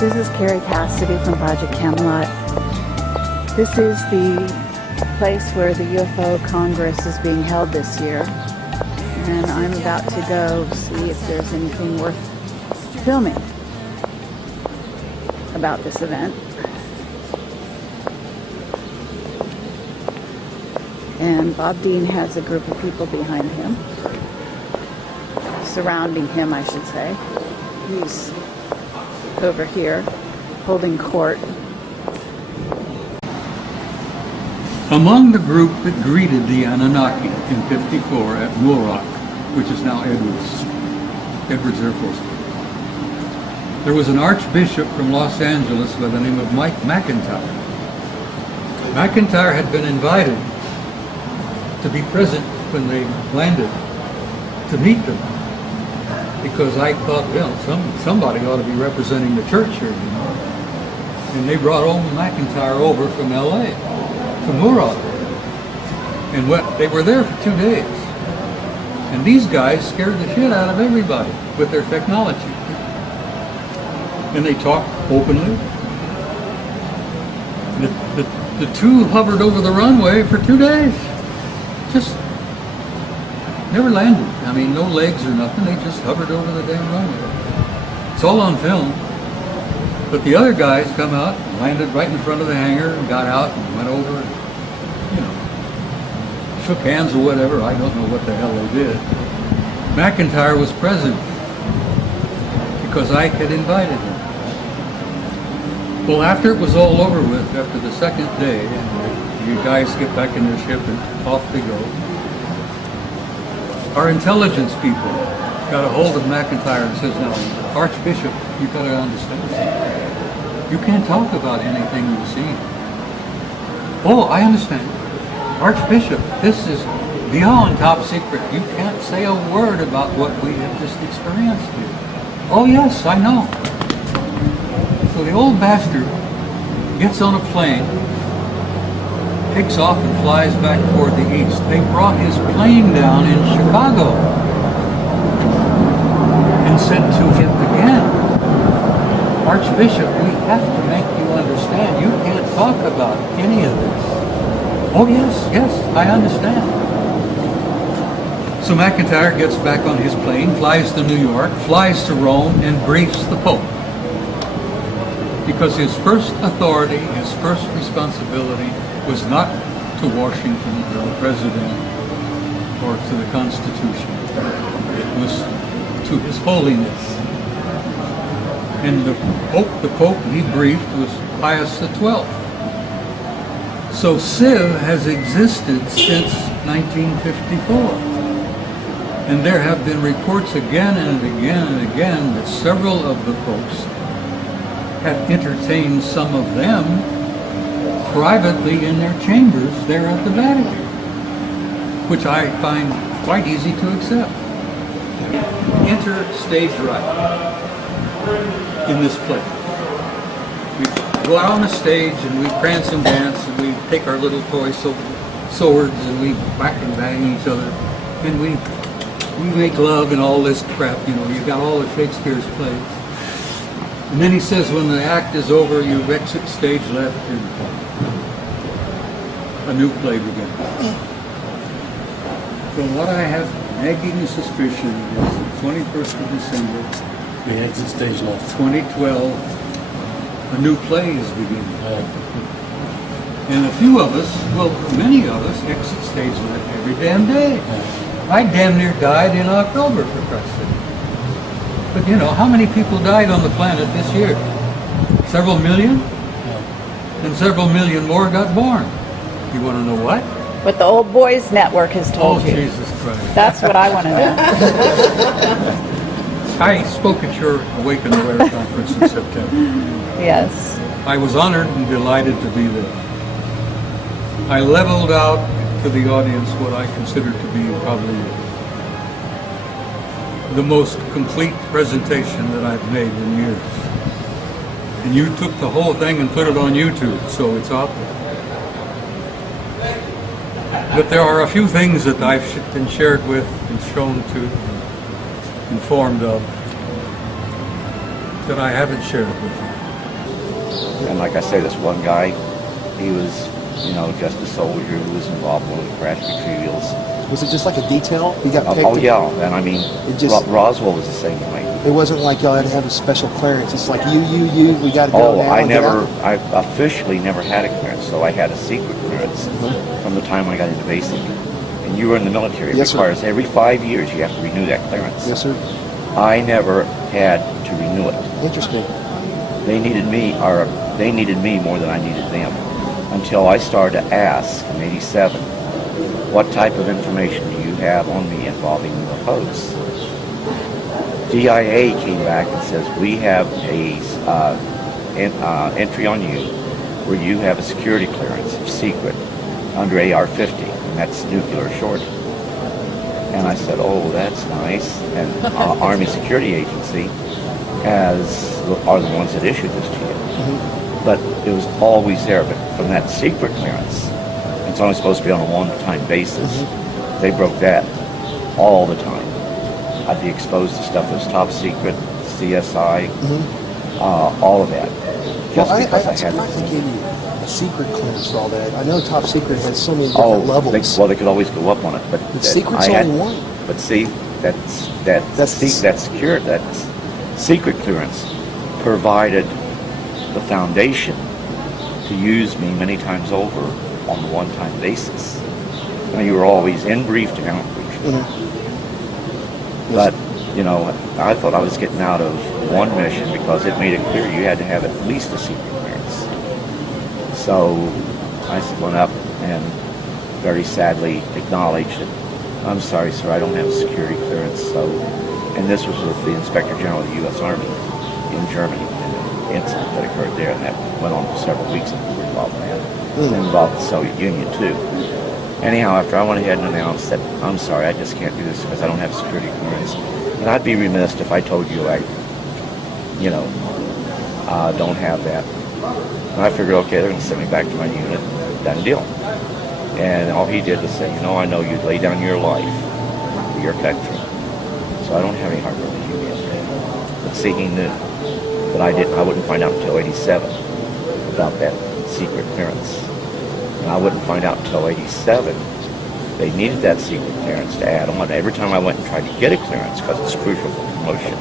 This is Carrie Cassidy from Project Camelot. This is the place where the UFO Congress is being held this year. And I'm about to go see if there's anything worth filming about this event. And Bob Dean has a group of people behind him, surrounding him, I should say. He's over here holding court. Among the group that greeted the Anunnaki in '54 at Muroc, which is now Edwards Air Force Base, there was an archbishop from Los Angeles by the name of Mike McIntyre. McIntyre had been invited to be present when they landed, to meet them, because I thought, well, somebody ought to be representing the church here, you know. And they brought old McIntyre over from LA to Muroc, and they were there for 2 days. And these guys scared the shit out of everybody with their technology. And they talked openly. The two hovered over the runway for 2 days. Just never landed. I mean, no legs or nothing. They just hovered over the damn runway. It's all on film. But the other guys come out, landed right in front of the hangar, and got out and went over and, you know, shook hands or whatever. I don't know what the hell they did. McIntyre was present because I had invited him. Well, after it was all over with, after the second day, and you guys get back in their ship and off they go, our intelligence people got a hold of McIntyre and says, now, Archbishop, you got to understand something. You can't talk about anything you've seen. Oh, I understand. Archbishop, this is beyond top secret. You can't say a word about what we have just experienced here. Oh yes, I know. So the old bastard gets on a plane, takes off and flies back toward the east. They brought his plane down in Chicago and said to him again, Archbishop, we have to make you understand. You can't talk about any of this. Oh yes, I understand. So McIntyre gets back on his plane, flies to New York, flies to Rome, and briefs the Pope. Because his first authority, his first responsibility was not to Washington or the President or to the Constitution. It was to His Holiness. And the Pope he briefed was Pius XII. So CIV has existed since 1954. And there have been reports again and again and again that several of the popes have entertained some of them privately in their chambers there at the Vatican, which I find quite easy to accept. Enter stage right in this play. We go out on the stage and we prance and dance and we take our little toy swords and we whack and bang each other and we make love and all this crap, you know. You got all of Shakespeare's plays. And then he says when the act is over, you exit stage left and a new play begins. So what I have nagging suspicion is the 21st of December, we exit stage left. 2012, a new play is beginning. And a few of us, well, many of us, exit stage left every damn day. I damn near died in October, for Christ's sake. But you know, how many people died on the planet this year? Several million? And several million more got born. You want to know what? What the Old Boys Network has told you. Oh, Jesus Christ. That's what I want to know. I spoke at your Awaken Aware conference in September. Yes. I was honored and delighted to be there. I leveled out to the audience what I consider to be probably the most complete presentation that I've made in years. And you took the whole thing and put it on YouTube, so it's out there. But there are a few things that I've been shared with and shown to, informed of, that I haven't shared with you. And like I say, this one guy, he was, just a soldier who was involved in one of the crash retrievals. Was it just like a detail? You got picked? Oh yeah, and I mean, Roswell was the same way. It wasn't like y'all had to have a special clearance. It's like you, we got to go now. I officially never had a clearance, so I had a secret clearance from the time I got into basic. And you were in the military. It requires every 5 years you have to renew that clearance. Yes, sir. I never had to renew it. Interesting. They needed me more than I needed them, until I started to ask in '87, what type of information do you have on me involving UFOs? DIA came back and says, we have a entry on you where you have a security clearance, secret, under AR-50, and that's nuclear short. And I said, oh, that's nice. And Army Security Agency are the ones that issued this to you. But it was always there. But from that secret clearance, it's only supposed to be on a one-time basis. They broke that all the time. I'd be exposed to stuff that's top secret, CSI, all of that. Just because I had to give you a secret clearance for all that. I know top secret has so many different levels. They could always go up on it, but secret's only one. But see, that secret clearance provided the foundation to use me many times over on a one-time basis. Now, you were always in brief to out brief. But, I thought I was getting out of one mission because it made it clear you had to have at least a secret clearance. So I went up and very sadly acknowledged that, I'm sorry, sir, I don't have a security clearance. And this was with the Inspector General of the U.S. Army in Germany, an incident that occurred there, and that went on for several weeks, and we were involved in that. And involved the Soviet Union, too. Anyhow, after I went ahead and announced that, I'm sorry, I just can't do this because I don't have security clearance, and I'd be remiss if I told you I don't have that. And I figured, okay, they're going to send me back to my unit, done deal. And all he did was say, I know you'd lay down your life for your country, so I don't have any heartburn with you yet. But see, he knew that I wouldn't find out until '87 about that secret clearance. And I wouldn't find out until '87 they needed that secret clearance to add on. Every time I went and tried to get a clearance, because it's crucial for promotion,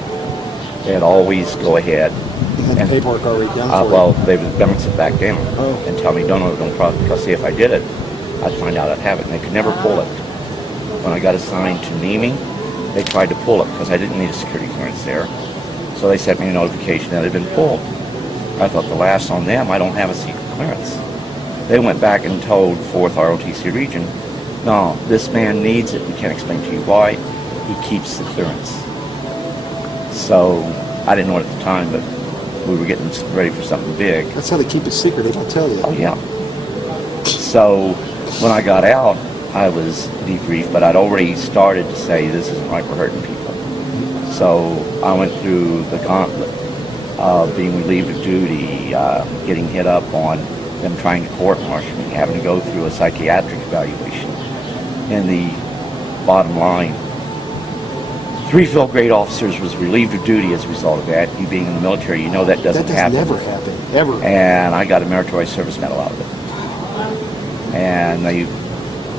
they'd always go ahead. You had the paperwork already done for well, they would bounce it back down and tell me, no problem, because see, if I did it, I'd find out I'd have it, and they could never pull it. When I got assigned to Nemi, they tried to pull it, because I didn't need a security clearance there. So they sent me a notification that it had been pulled. I thought, the last on them, I don't have a secret clearance. They went back and told 4th ROTC region, no, this man needs it. We can't explain to you why. He keeps the clearance. So I didn't know it at the time, but we were getting ready for something big. That's how they keep it secret, they don't tell you. Oh, yeah. So when I got out, I was debriefed, but I'd already started to say, this isn't right, we're hurting people. So I went through the gauntlet of being relieved of duty, getting hit up on them trying to court-martial me, having to go through a psychiatric evaluation. And the bottom line, 3 field grade officers was relieved of duty as a result of that. You being in the military, you know that doesn't happen. That never happen, ever. And I got a meritorious service medal out of it. And they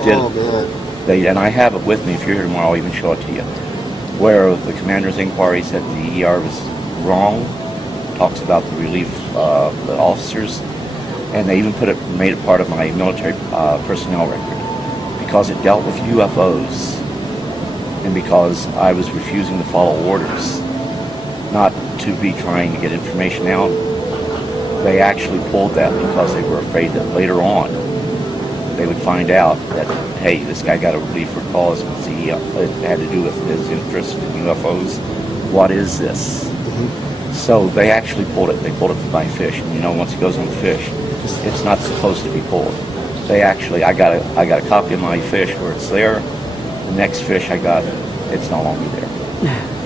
did, and I have it with me. If you're here tomorrow, I'll even show it to you. Where the commander's inquiry said the ER was wrong, talks about the relief of the officers, and they even made it part of my military personnel record because it dealt with UFOs and because I was refusing to follow orders, not to be trying to get information out. They actually pulled that because they were afraid that later on they would find out that, hey, this guy got a relief for cause because it had to do with his interest in UFOs. What is this? So they actually pulled it. They pulled it by fish, and once it goes on fish, it's not supposed to be pulled. They actually, I got a copy of my fish where it's there. The next fish I got, it's no longer there.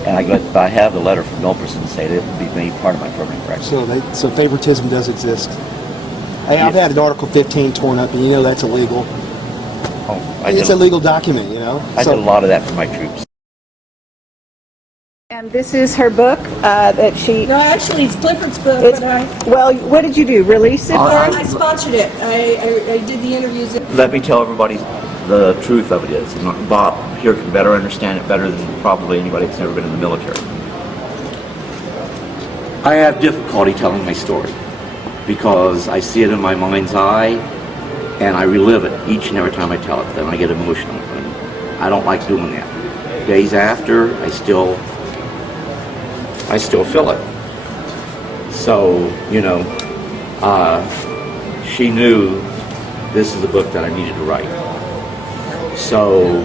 And I have the letter from Milperson saying it will be made part of my permanent record. So favoritism does exist. Hey, I've had an Article 15 torn up, and that's illegal. Oh, it's a legal document, I did a lot of that for my troops. And this is her book that she... No, actually, it's Clifford's book, It's, but well, what did you do? Release it for us? I sponsored it. I did the interviews. Let me tell everybody the truth of it is. Bob here can better understand it better than probably anybody that's never been in the military. I have difficulty telling my story because I see it in my mind's eye and I relive it each and every time I tell it. Then I get emotional. And I don't like doing that. Days after, I still feel it. So, you know, she knew this is a book that I needed to write. So,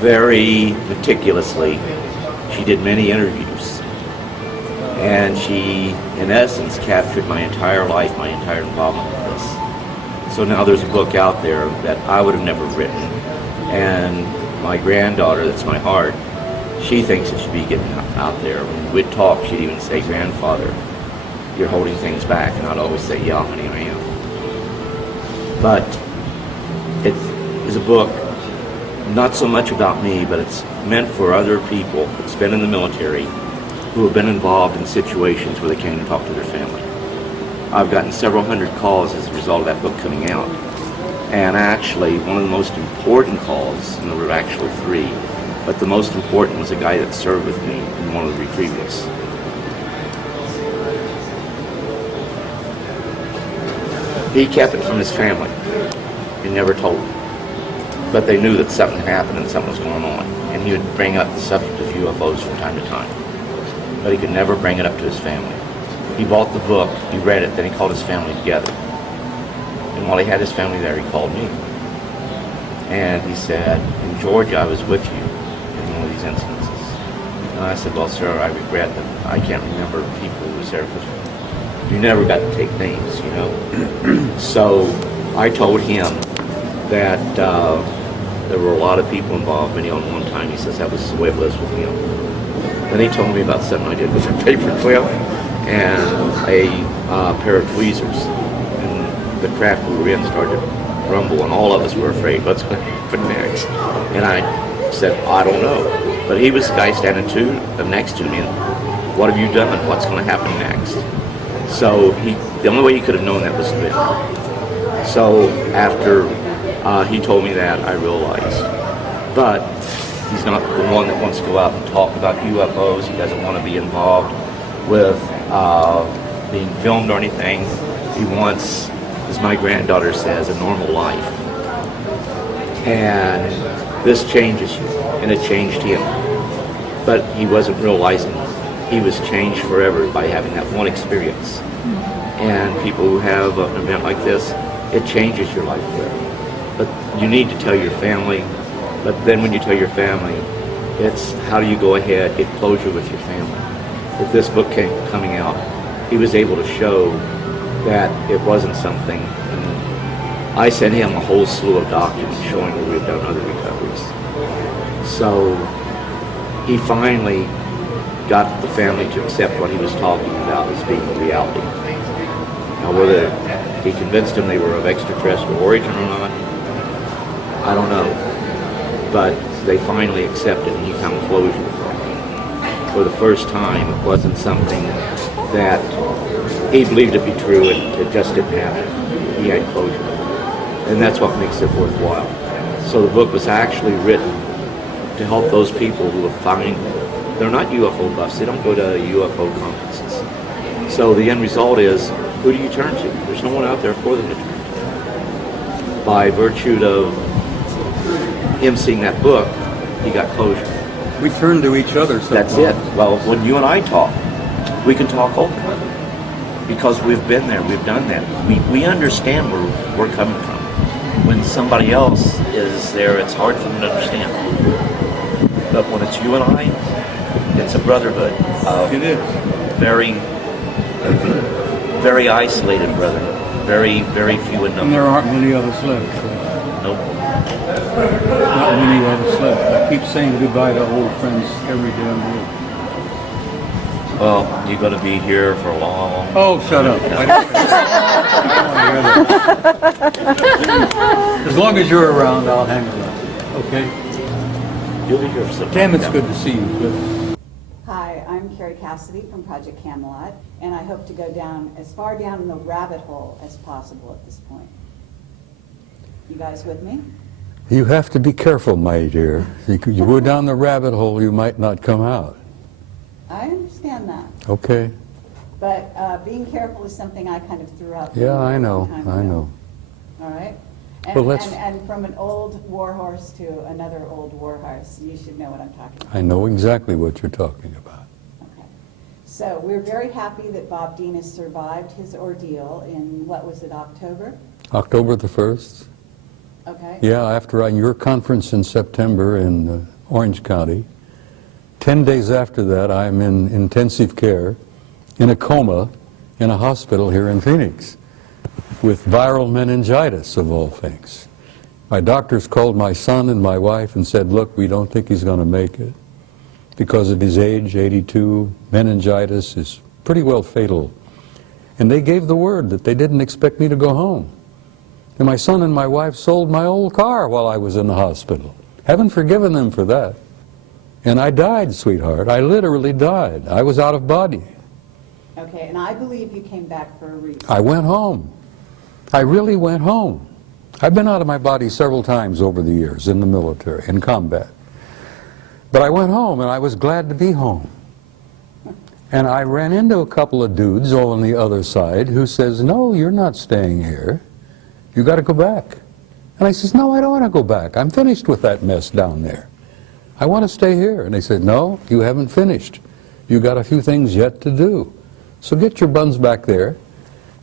very meticulously, she did many interviews. And she, in essence, captured my entire life, my entire involvement with this. So now there's a book out there that I would have never written. And my granddaughter, that's my heart, she thinks it should be getting out there. When we'd talk, she'd even say, "Grandfather, you're holding things back." And I'd always say, "Yeah, honey, I am." But it is a book not so much about me, but it's meant for other people that's been in the military who have been involved in situations where they can't even talk to their family. I've gotten several hundred calls as a result of that book coming out. And actually, one of the most important calls, and there were actually 3, but the most important was a guy that served with me in one of the retrievals. He kept it from his family. He never told them. But they knew that something happened and something was going on. And he would bring up the subject of UFOs from time to time. But he could never bring it up to his family. He bought the book, he read it, then he called his family together. And while he had his family there, he called me. And he said, "In Georgia, I was with you in one of these instances." And I said, "Well, sir, I regret that I can't remember people who was there because you never got to take names, you know." So I told him that there were a lot of people involved, many on one time. He says that was the way it was with him. Then he told me about something I did with a paperclip and a pair of tweezers. And the craft we were in started to rumble, and all of us were afraid, what's going to happen next? And I said, "I don't know." But he was the guy standing next to me, and "What have you done? What's going to happen next?" So the only way he could have known that was to be. So after he told me that, I realized. But he's not the one that wants to go out and talk about UFOs. He doesn't want to be involved with being filmed or anything. He wants, as my granddaughter says, a normal life. And this changes you, and it changed him. But he wasn't realizing he was changed forever by having that one experience. And people who have an event like this, it changes your life forever. But you need to tell your family. But then when you tell your family, it's how do you go ahead, get closure with your family. With this book coming out, he was able to show that it wasn't something. And I sent him a whole slew of documents showing where we've done other recoveries. So he finally got the family to accept what he was talking about as being a reality. Now whether he convinced them they were of extraterrestrial origin or not, I don't know. But they finally accepted, and he found closure with that. For the first time, it wasn't something that he believed to be true and it just didn't happen. He had closure. And that's what makes it worthwhile. So the book was actually written to help those people who find they're not UFO buffs. They don't go to UFO conferences. So the end result is, who do you turn to? There's no one out there for them to turn to. By virtue of him seeing that book, he got closure. We turn to each other sometimes. That's it. Well, when you and I talk, we can talk openly because we've been there, we've done that. We understand where we're coming from. When somebody else is there, it's hard for them to understand. But when it's you and I, it's a brotherhood. It is. Very, very isolated brotherhood. Very, very few in And number. there aren't many of us left. So. Nope. Not many of us left. I keep saying goodbye to old friends every damn day. Well, you're going to be here for a long. Oh, shut up. I don't want to hear that. As long as you're around, I'll hang around. Okay? You'll be here for some Tam, time. it's good to see you. Good. Hi, I'm Carrie Cassidy from Project Camelot, and I hope to go down as far down in the rabbit hole as possible at this point. You guys with me? You have to be careful, my dear. You go down the rabbit hole, you might not come out. I understand that. Okay. But being careful is something I kind of threw out. Yeah, I know. a long time I ago. know. All right? And, Well, let's- and from an old warhorse to another old warhorse, you should know what I'm talking about. I know exactly what you're talking about. Okay. So we're very happy that Bob Dean has survived his ordeal in, what was it, October? October the 1st. Okay. Yeah, after your conference in September in Orange County. 10 days after that, I'm in intensive care, in a coma, in a hospital here in Phoenix, with viral meningitis, of all things. My doctors called my son and my wife and said, look, we don't think he's going to make it. Because of his age, 82, meningitis is pretty well fatal. And they gave the word that they didn't expect me to go home. And my son and my wife sold my old car while I was in the hospital. Haven't forgiven them for that. And I died, sweetheart. I literally died. I was out of body. Okay, and I believe you came back for a reason. I went home. I really went home. I've been out of my body several times over the years in the military, in combat. But I went home, and I was glad to be home. And I ran into a couple of dudes on the other side who says, no, you're not staying here. You got to go back. And I says, no, I don't want to go back. I'm finished with that mess down there. I want to stay here. And they said, no, you haven't finished. You got a few things yet to do. So get your buns back there.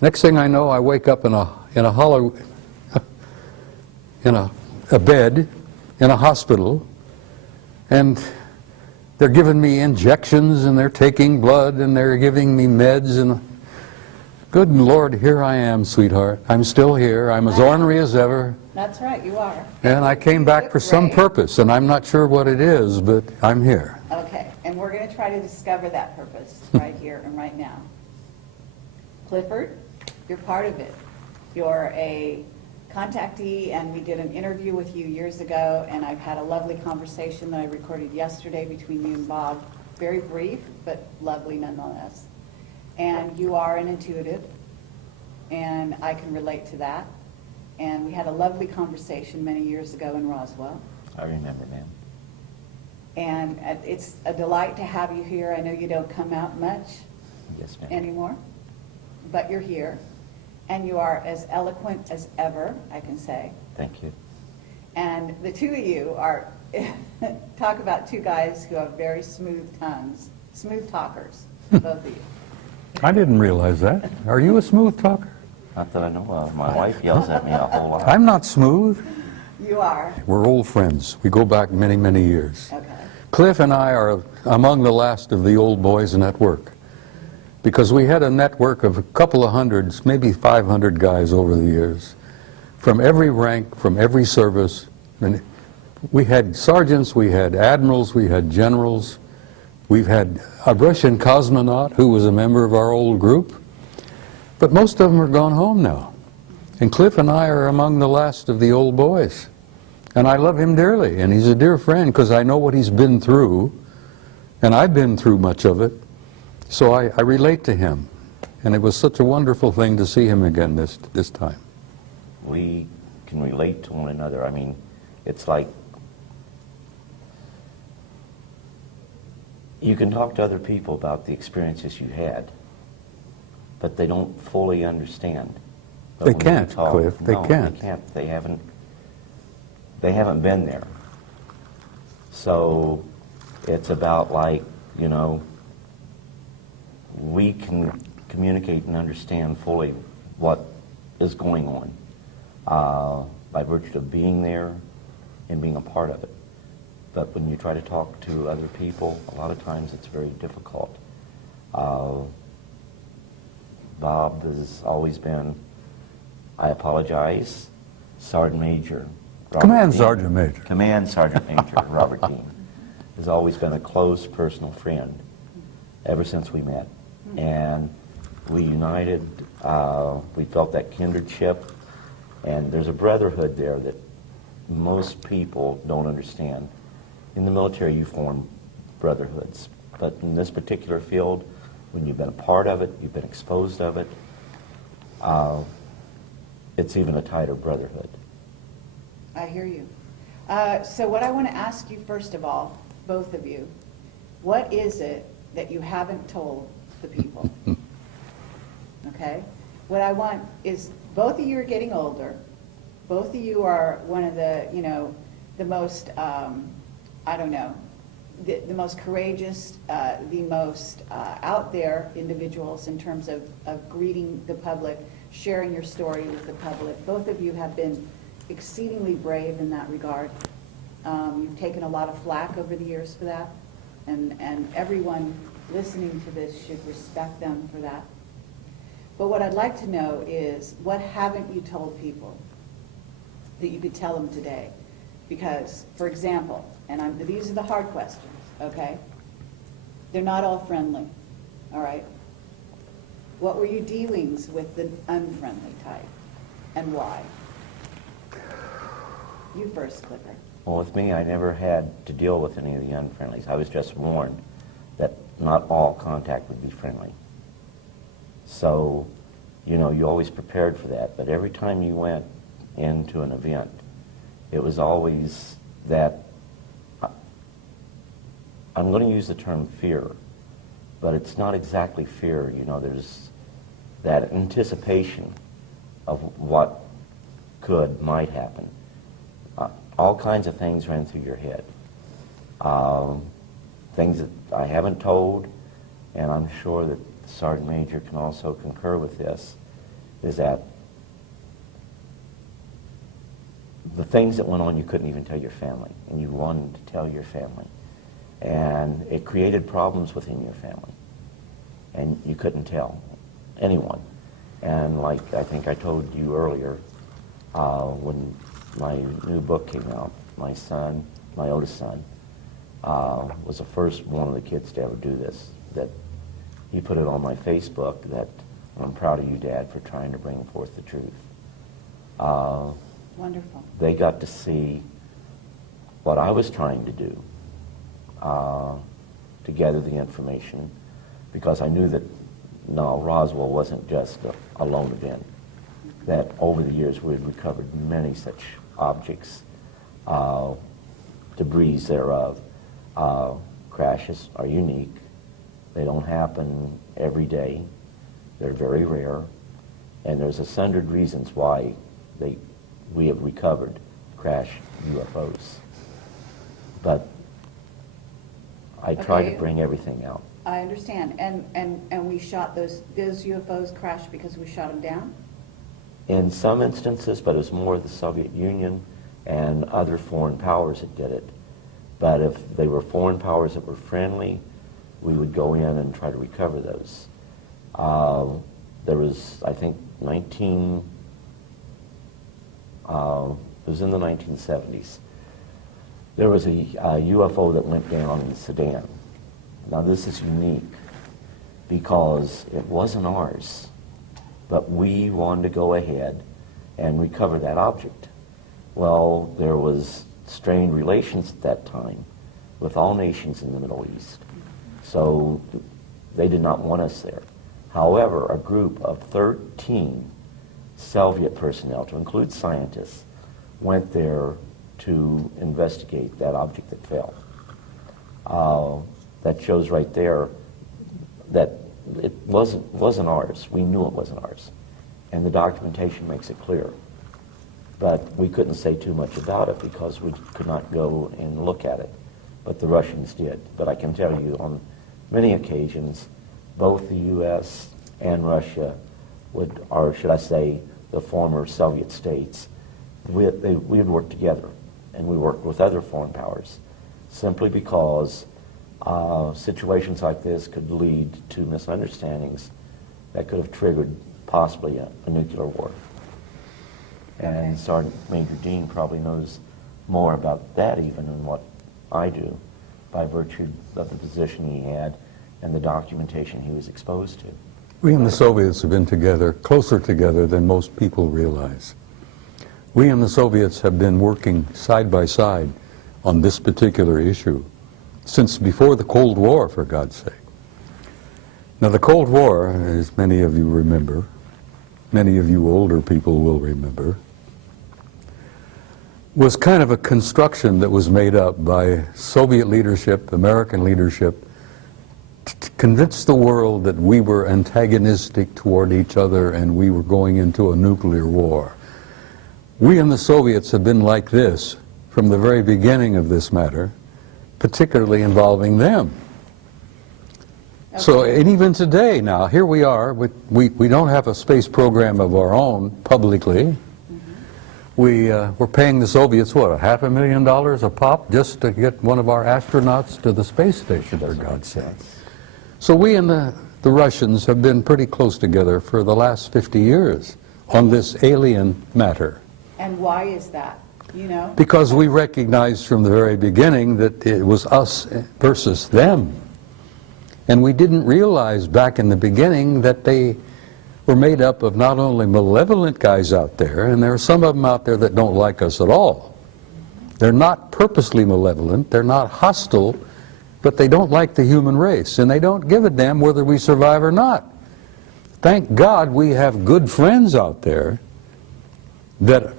Next thing I know, I wake up in a hollow, in a bed, in a hospital, and they're giving me injections, and they're taking blood, and they're giving me meds, and good Lord, here I am, sweetheart. I'm still here. I'm as ornery as ever. That's right, you are. And I came back for some Great. purpose, and I'm not sure what it is, but I'm here. Okay, and we're going to try to discover that purpose right here and right now. Clifford, you're part of it. You're a contactee, and we did an interview with you years ago, and I've had a lovely conversation that I recorded yesterday between you and Bob. Very brief, but lovely nonetheless. And you are an intuitive, and I can relate to that. And we had a lovely conversation many years ago in Roswell. I remember, ma'am. And it's a delight to have you here. I know you don't come out much Yes, ma'am. anymore, but you're here. And you are as eloquent as ever, I can say. Thank you. And the two of you are, talk about two guys who have very smooth tongues, smooth talkers, both of you. I didn't realize that. Are you a smooth talker? Not that I know of. My wife yells at me a whole lot. I'm not smooth. You are. We're old friends. We go back many, many years. Okay. Cliff and I are among the last of the old boys network, because we had a network of a couple of hundreds, maybe 500 guys over the years, from every rank, from every service. And we had sergeants, we had admirals, we had generals. We've had a Russian cosmonaut who was a member of our old group, but most of them are gone home now. And Cliff and I are among the last of the old boys. And I love him dearly, and he's a dear friend because I know what he's been through, and I've been through much of it, so I relate to him. And it was such a wonderful thing to see him again this time. We can relate to one another. I mean, it's like you can talk to other people about the experiences you had, but they don't fully understand. But They when you can't, talk- Cliff. They no, can't. They can't. They haven't been there. So it's about, like, you know, we can communicate and understand fully what is going on by virtue of being there and being a part of it. But when you try to talk to other people, a lot of times it's very difficult. Bob has always been, I apologize, Sergeant Major. Robert Command Dean. Sergeant Major. Command Sergeant Major Robert Dean has always been a close personal friend ever since we met. And we united, we felt that kindredship, and there's a brotherhood there that most people don't understand. In the military, you form brotherhoods, But in this particular field, when you've been a part of it, you've been exposed of it, it's even a tighter brotherhood. I hear you. So what I want to ask you first of all, both of you, what is it that you haven't told the people? Okay? What I want is, both of you are getting older. Both of you are one of the, you know, the most, I don't know, the most courageous, the most out there individuals in terms of greeting the public, sharing your story with the public. Both of you have been exceedingly brave in that regard. You've taken a lot of flack over the years for that, and everyone listening to this should respect them for that. But what I'd like to know is, what haven't you told people that you could tell them today? Because, for example, and these are the hard questions, okay? They're not all friendly, all right? What were your dealings with the unfriendly type, and why? You first, Clifford. Well, with me, I never had to deal with any of the unfriendlies. I was just warned that not all contact would be friendly. So, you know, you always prepared for that. But every time you went into an event, it was always that, I'm going to use the term fear, but it's not exactly fear. You know, there's that anticipation of what might happen. All kinds of things ran through your head. Things that I haven't told, and I'm sure that the Sergeant Major can also concur with this, is that the things that went on you couldn't even tell your family, and you wanted to tell your family. And it created problems within your family, and you couldn't tell anyone. And like I think I told you earlier, when my new book came out, my son, my oldest son, was the first one of the kids to ever do this. That he put it on my Facebook that I'm proud of you, Dad, for trying to bring forth the truth. Wonderful. They got to see what I was trying to do to gather the information, because I knew that Roswell wasn't just a lone event. That over the years we had recovered many such objects, debris thereof. Crashes are unique. They don't happen every day. They're very rare. And there's 100 reasons why we have recovered crash UFOs. But I try to bring everything out. I understand. And we shot those UFOs crashed because we shot them down? In some instances, but it was more the Soviet Union and other foreign powers that did it. But if they were foreign powers that were friendly, we would go in and try to recover those. There was, I think, it was in the 1970s. There was a UFO that went down in Sudan. Now this is unique because it wasn't ours, but we wanted to go ahead and recover that object. Well, there was strained relations at that time with all nations in the Middle East, so they did not want us there. However, a group of 13 Soviet personnel, to include scientists, went there to investigate that object that fell. That shows right there that it wasn't ours. We knew it wasn't ours. And the documentation makes it clear. But we couldn't say too much about it because we could not go and look at it. But the Russians did. But I can tell you on many occasions, both the U.S. and Russia would, or should I say, the former Soviet states, we would work together. And we worked with other foreign powers simply because situations like this could lead to misunderstandings that could have triggered possibly a nuclear war. And Sergeant Major Dean probably knows more about that even than what I do, by virtue of the position he had and the documentation he was exposed to. We and the Soviets have been together, closer together than most people realize. We and the Soviets have been working side by side on this particular issue since before the Cold War, for God's sake. Now, the Cold War, as many of you remember, many of you older people will remember, was kind of a construction that was made up by Soviet leadership, American leadership, to convince the world that we were antagonistic toward each other and we were going into a nuclear war. We and the Soviets have been like this from the very beginning of this matter, particularly involving them. Okay. So, and even today now, here we are, we don't have a space program of our own publicly. We're paying the Soviets, what, $500,000 a pop just to get one of our astronauts to the space station, for God's sake. So we and the Russians have been pretty close together for the last 50 years on this alien matter. And why is that? You know? Because we recognized from the very beginning that it was us versus them. And we didn't realize back in the beginning that they were made up of not only malevolent guys out there, and there are some of them out there that don't like us at all. They're not purposely malevolent, they're not hostile, but they don't like the human race, and they don't give a damn whether we survive or not. Thank God we have good friends out there that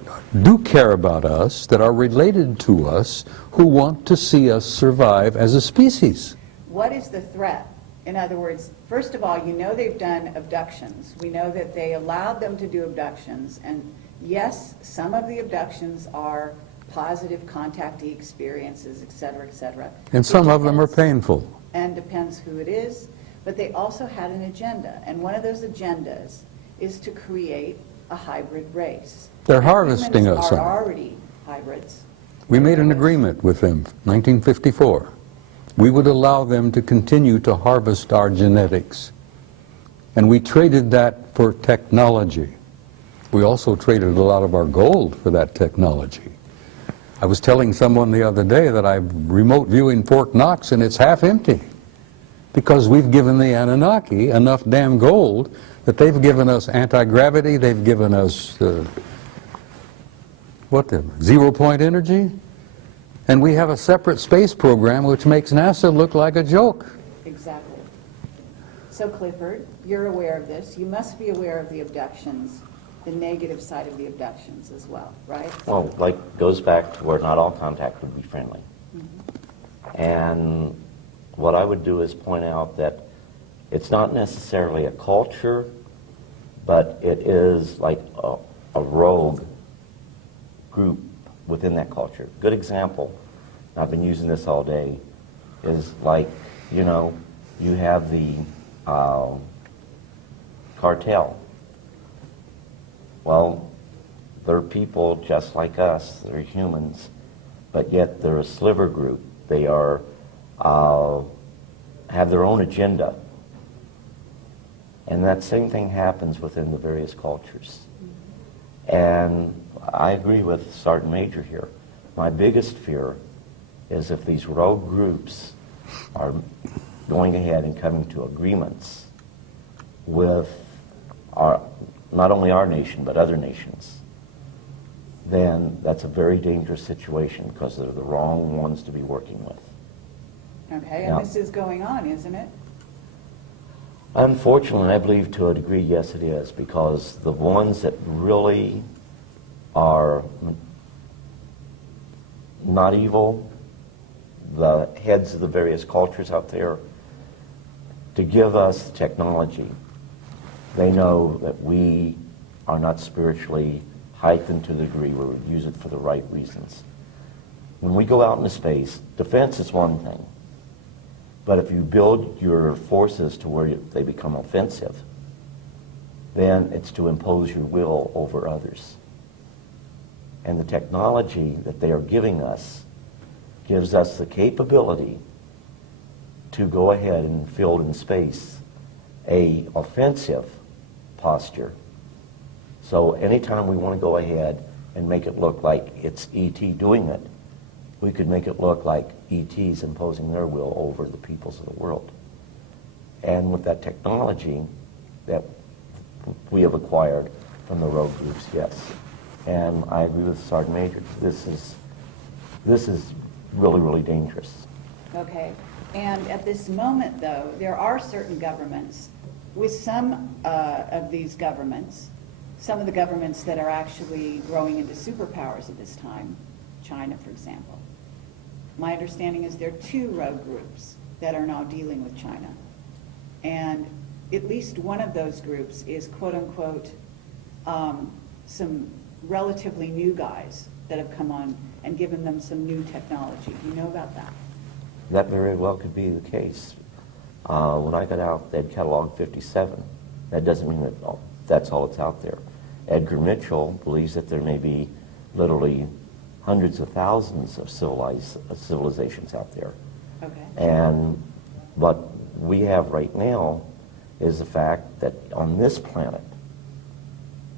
do care about us, that are related to us, who want to see us survive as a species. What is the threat? In other words, first of all, you know they've done abductions. We know that they allowed them to do abductions, and yes, some of the abductions are positive contactee experiences, etc., etc. And some of them are painful. And depends who it is, but they also had an agenda, and one of those agendas is to create a hybrid race. They're harvesting us. Humans are already hybrids. We made an agreement with them, 1954. We would allow them to continue to harvest our genetics. And we traded that for technology. We also traded a lot of our gold for that technology. I was telling someone the other day that I'm remote viewing Fort Knox and it's half empty because we've given the Anunnaki enough damn gold that they've given us anti-gravity, they've given us zero-point energy. And we have a separate space program which makes NASA look like a joke. Exactly. So Clifford, you're aware of this. You must be aware of the abductions, the negative side of the abductions as well, right? Well, like, goes back to where not all contact would be friendly. And what I would do is point out that it's not necessarily a culture, but it is like a rogue group within that culture. Good example, I've been using this all day, is like, you know, you have the cartel. Well, they're people just like us, they're humans, but yet they're a sliver group. They are, have their own agenda. And that same thing happens within the various cultures. And I agree with Sergeant Major here. My biggest fear is if these rogue groups are going ahead and coming to agreements with not only our nation, but other nations, then that's a very dangerous situation because they're the wrong ones to be working with. Okay, and this is going on, isn't it? Unfortunately, I believe to a degree, yes, it is, because the ones that really are not evil, the heads of the various cultures out there, to give us technology, they know that we are not spiritually heightened to the degree where we use it for the right reasons. When we go out into space, defense is one thing, but if you build your forces to where they become offensive, then it's to impose your will over others. And the technology that they are giving us gives us the capability to go ahead and field in space a offensive posture. So anytime we want to go ahead and make it look like it's ET doing it, we could make it look like ET's imposing their will over the peoples of the world. And with that technology that we have acquired from the rogue groups, yes. And I agree with Sergeant Major. This is really, really dangerous. Okay, and at this moment, though, there are certain governments, with some of these governments, some of the governments that are actually growing into superpowers at this time, China, for example. My understanding is there are 2 rogue groups that are now dealing with China. And at least one of those groups is, quote unquote, some relatively new guys that have come on and given them some new technology. Do you know about that? That very well could be the case. When I got out, they had cataloged 57. That doesn't mean that that's all that's out there. Edgar Mitchell believes that there may be literally hundreds of thousands of civilizations out there. Okay. And what we have right now is the fact that on this planet,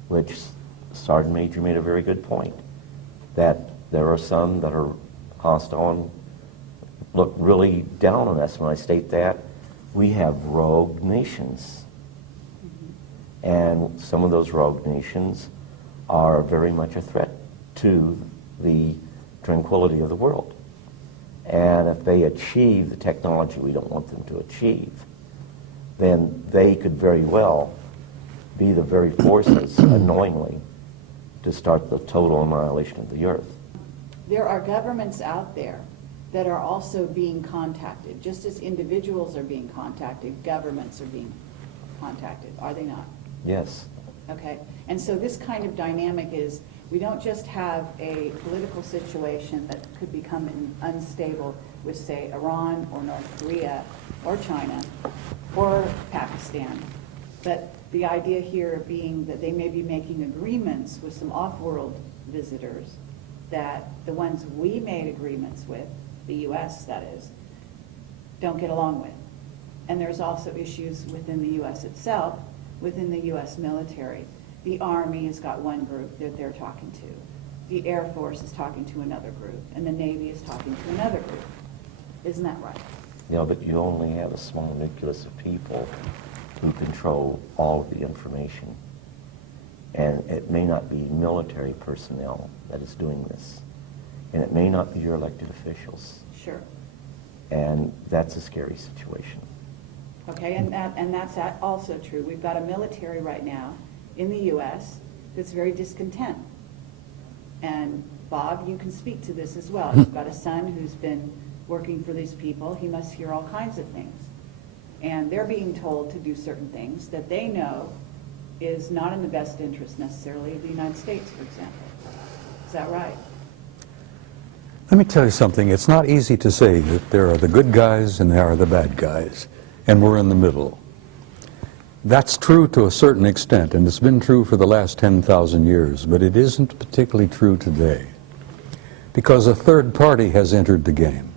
which Sergeant Major made a very good point, that there are some that are hostile and look really down on us when I state that. We have rogue nations. And some of those rogue nations are very much a threat to the tranquility of the world. And if they achieve the technology we don't want them to achieve, then they could very well be the very forces, unknowingly, to start the total annihilation of the earth. There are governments out there that are also being contacted. Just as individuals are being contacted, governments are being contacted, are they not? Yes. Okay, and so this kind of dynamic is, we don't just have a political situation that could become unstable with, say, Iran or North Korea or China or Pakistan, but the idea here being that they may be making agreements with some off-world visitors that the ones we made agreements with, the U.S. that is, don't get along with. And there's also issues within the U.S. itself, within the U.S. military. The Army has got one group that they're talking to. The Air Force is talking to another group, and the Navy is talking to another group. Isn't that right? Yeah, but you only have a small nucleus of people who control all of the information. And it may not be military personnel that is doing this. And it may not be your elected officials. Sure. And that's a scary situation. Okay, and that's also true. We've got a military right now in the U.S. that's very discontent. And Bob, you can speak to this as well. You've got a son who's been working for these people. He must hear all kinds of things. And they're being told to do certain things that they know is not in the best interest necessarily of the United States, for example. Is that right? Let me tell you something. It's not easy to say that there are the good guys and there are the bad guys, and we're in the middle. That's true to a certain extent, and it's been true for the last 10,000 years, but it isn't particularly true today, because a third party has entered the game.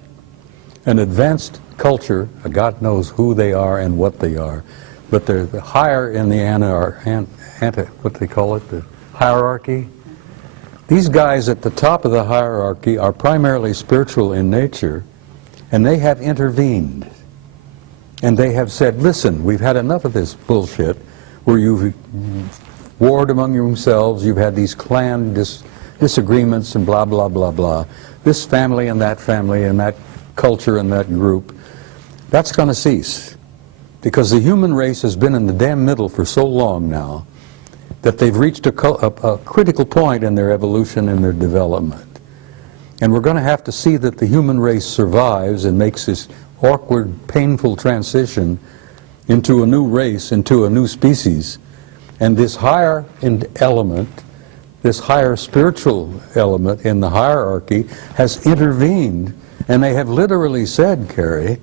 An advanced culture, God knows who they are and what they are, but they're higher in the what they call it, the hierarchy. These guys at the top of the hierarchy are primarily spiritual in nature, and they have intervened. And they have said, listen, we've had enough of this bullshit where you've warred among yourselves, you've had these clan disagreements and blah, blah, blah, blah. This family and that culture and that group, that's going to cease. Because the human race has been in the damn middle for so long now that they've reached a critical point in their evolution and their development. And we're going to have to see that the human race survives and makes this awkward, painful transition into a new race, into a new species. And this higher element, this higher spiritual element in the hierarchy has intervened, and they have literally said, Carrie,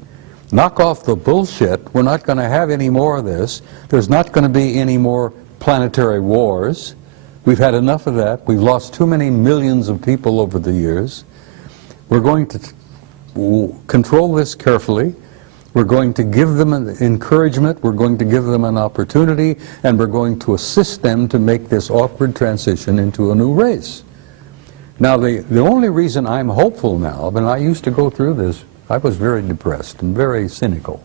knock off the bullshit. We're not going to have any more of this. There's not going to be any more planetary wars. We've had enough of that. We've lost too many millions of people over the years. We're going to control this carefully. We're going to give them an encouragement. We're going to give them an opportunity, and we're going to assist them to make this awkward transition into a new race. Now, the only reason I'm hopeful now, and I used to go through this, I was very depressed and very cynical,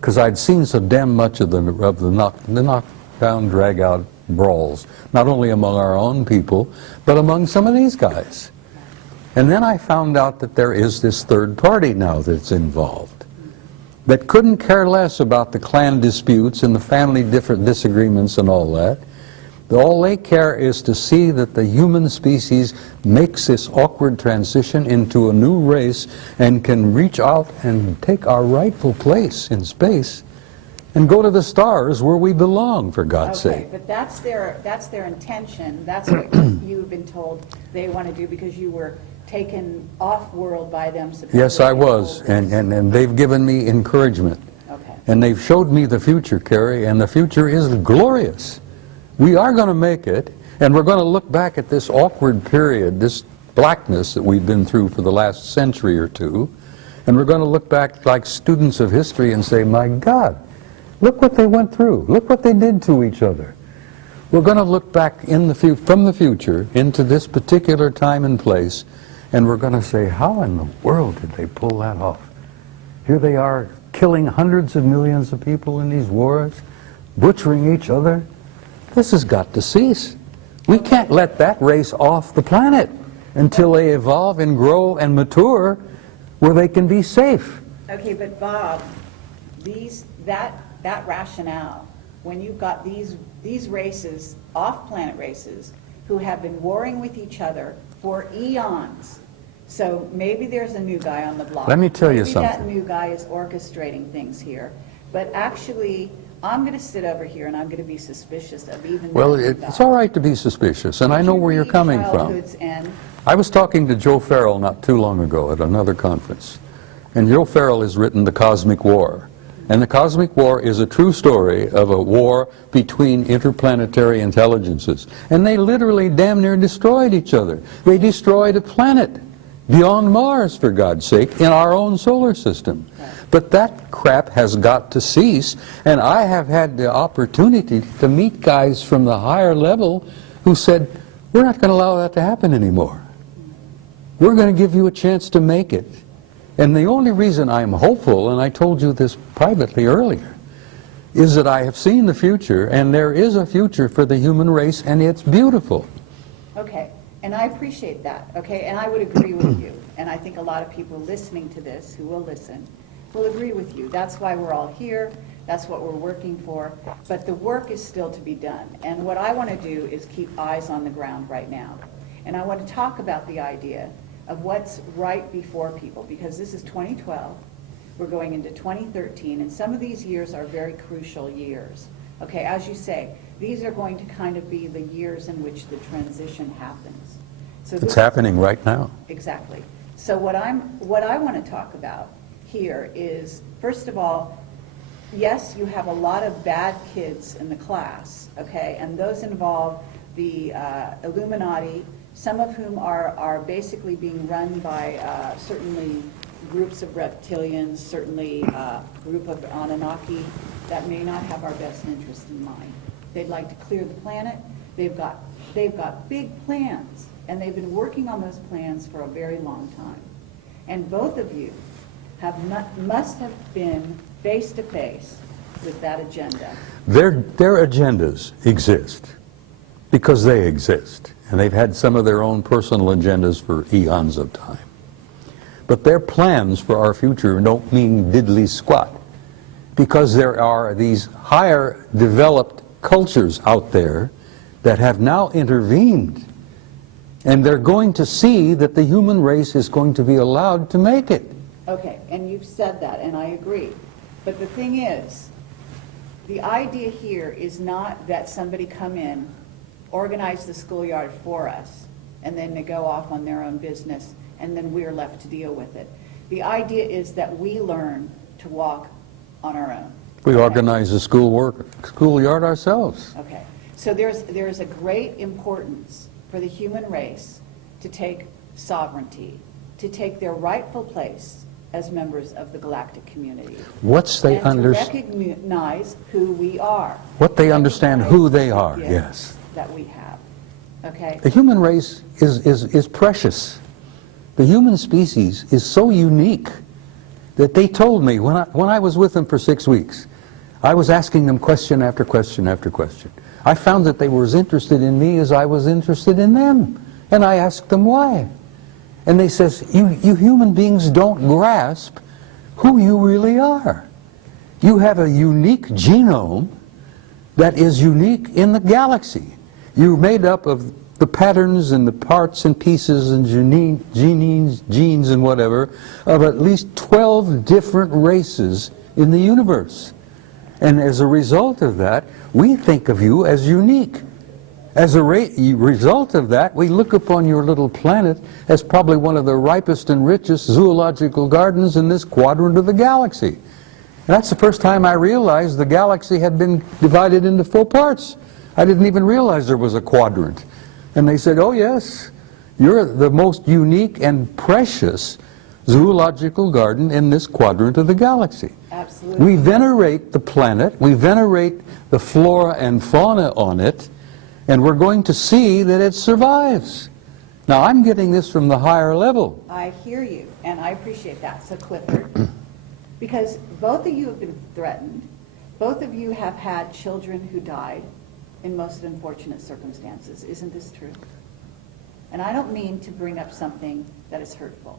because I'd seen so damn much of the knockdown, drag-out brawls, not only among our own people, but among some of these guys. And then I found out that there is this third party now that's involved, that couldn't care less about the clan disputes and the family disagreements and all that. All they care is to see that the human species makes this awkward transition into a new race and can reach out and take our rightful place in space and go to the stars where we belong, for God's sake. But that's their intention. That's what you've been told they want to do because you were taken off-world by them. Yes, I was, and they've given me encouragement. Okay. And they've showed me the future, Carrie, and the future is glorious. We are going to make it, and we're going to look back at this awkward period, this blackness that we've been through for the last century or two, and we're going to look back like students of history and say, my God, look what they went through. Look what they did to each other. We're going to look back from the future into this particular time and place, and we're going to say, how in the world did they pull that off? Here they are killing hundreds of millions of people in these wars, butchering each other. This has got to cease. We can't let that race off the planet until they evolve and grow and mature where they can be safe. Okay, but Bob, that rationale, when you've got these races, off-planet races, who have been warring with each other for eons. So maybe there's a new guy on the block. Let me tell you something. Maybe that new guy is orchestrating things here. But actually, I'm going to sit over here and I'm going to be suspicious of even Well, that new it's guy. all right to be suspicious, and I know where you're coming from. Childhood's End? I was talking to Joe Farrell not too long ago at another conference, and Joe Farrell has written The Cosmic War. And The Cosmic War is a true story of a war between interplanetary intelligences. And they literally damn near destroyed each other. They destroyed a planet beyond Mars, for God's sake, in our own solar system. But that crap has got to cease, and I have had the opportunity to meet guys from the higher level who said, we're not going to allow that to happen anymore. We're going to give you a chance to make it. And the only reason I'm hopeful, and I told you this privately earlier, is that I have seen the future, and there is a future for the human race, and it's beautiful. Okay, and I appreciate that, okay, and I would agree with you. And I think a lot of people listening to this, who will listen, will agree with you. That's why we're all here. That's what we're working for. But the work is still to be done. And what I want to do is keep eyes on the ground right now. And I want to talk about the idea of what's right before people, because this is 2012. We're going into 2013, and some of these years are very crucial years. Okay, as you say, these are going to kind of be the years in which the transition happens. So It's happening right now. Exactly. So what I want to talk about here is, first of all, yes, you have a lot of bad kids in the class, okay, and those involve the Illuminati, some of whom are basically being run by certainly groups of reptilians, certainly a group of Anunnaki that may not have our best interest in mind. They'd like to clear the planet. They've got big plans, and they've been working on those plans for a very long time. And both of you must have been face to face with that agenda. Their agendas exist because they exist, and they've had some of their own personal agendas for eons of time. But their plans for our future don't mean diddly squat, because there are these higher developed cultures out there that have now intervened, and they're going to see that the human race is going to be allowed to make it. Okay, and you've said that, and I agree. But the thing is, the idea here is not that somebody come in, organize the schoolyard for us, and then they go off on their own business, and then we're left to deal with it. The idea is that we learn to walk on our own. We organize the schoolyard ourselves. Okay, so there's a great importance for the human race to take sovereignty, to take their rightful place as members of the galactic community. To Recognize who we are. What they understand who they are, Gifts yes. that we have. Okay? The human race is precious. The human species is so unique that they told me when I was with them for 6 weeks, I was asking them question after question after question. I found that they were as interested in me as I was interested in them. And I asked them why. And they says, you human beings don't grasp who you really are. You have a unique genome that is unique in the galaxy. You're made up of the patterns and the parts and pieces and genes and whatever of at least 12 different races in the universe. And as a result of that, we think of you as unique. As a result of that, we look upon your little planet as probably one of the ripest and richest zoological gardens in this quadrant of the galaxy. And that's the first time I realized the galaxy had been divided into 4 parts. I didn't even realize there was a quadrant. And they said, oh yes, you're the most unique and precious zoological garden in this quadrant of the galaxy. Absolutely. We venerate the planet, we venerate the flora and fauna on it, and we're going to see that it survives. Now, I'm getting this from the higher level. I hear you, and I appreciate that. So, Clifford, because both of you have been threatened, both of you have had children who died in most unfortunate circumstances. Isn't this true? And I don't mean to bring up something that is hurtful,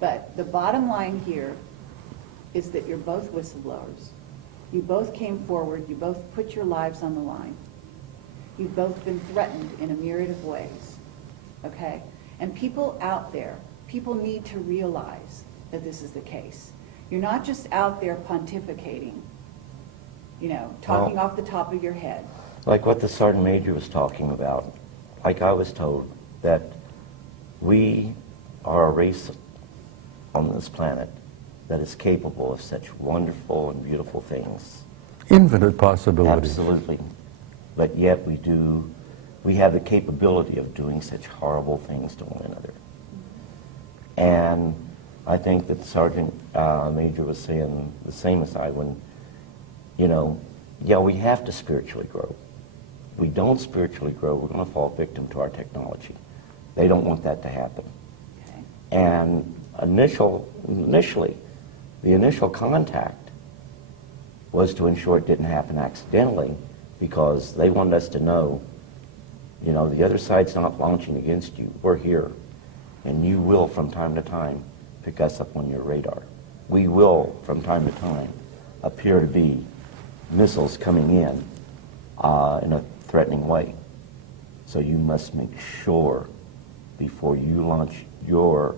but the bottom line here is that you're both whistleblowers. You both came forward, you both put your lives on the line. You've both been threatened in a myriad of ways, okay? And people out there, people need to realize that this is the case. You're not just out there pontificating, you know, talking off the top of your head. Like what the Sergeant Major was talking about, like I was told, that we are a race on this planet that is capable of such wonderful and beautiful things. Infinite possibilities. Absolutely. But yet we have the capability of doing such horrible things to one another. And I think that the Sergeant Major was saying the same as I when, you know, yeah, we have to spiritually grow. If we don't spiritually grow, we're going to fall victim to our technology. They don't want that to happen. Okay. And initially, the initial contact was to ensure it didn't happen accidentally, because they wanted us to know, you know, the other side's not launching against you. We're here. And you will, from time to time, pick us up on your radar. We will, from time to time, appear to be missiles coming in a threatening way. So you must make sure, before you launch your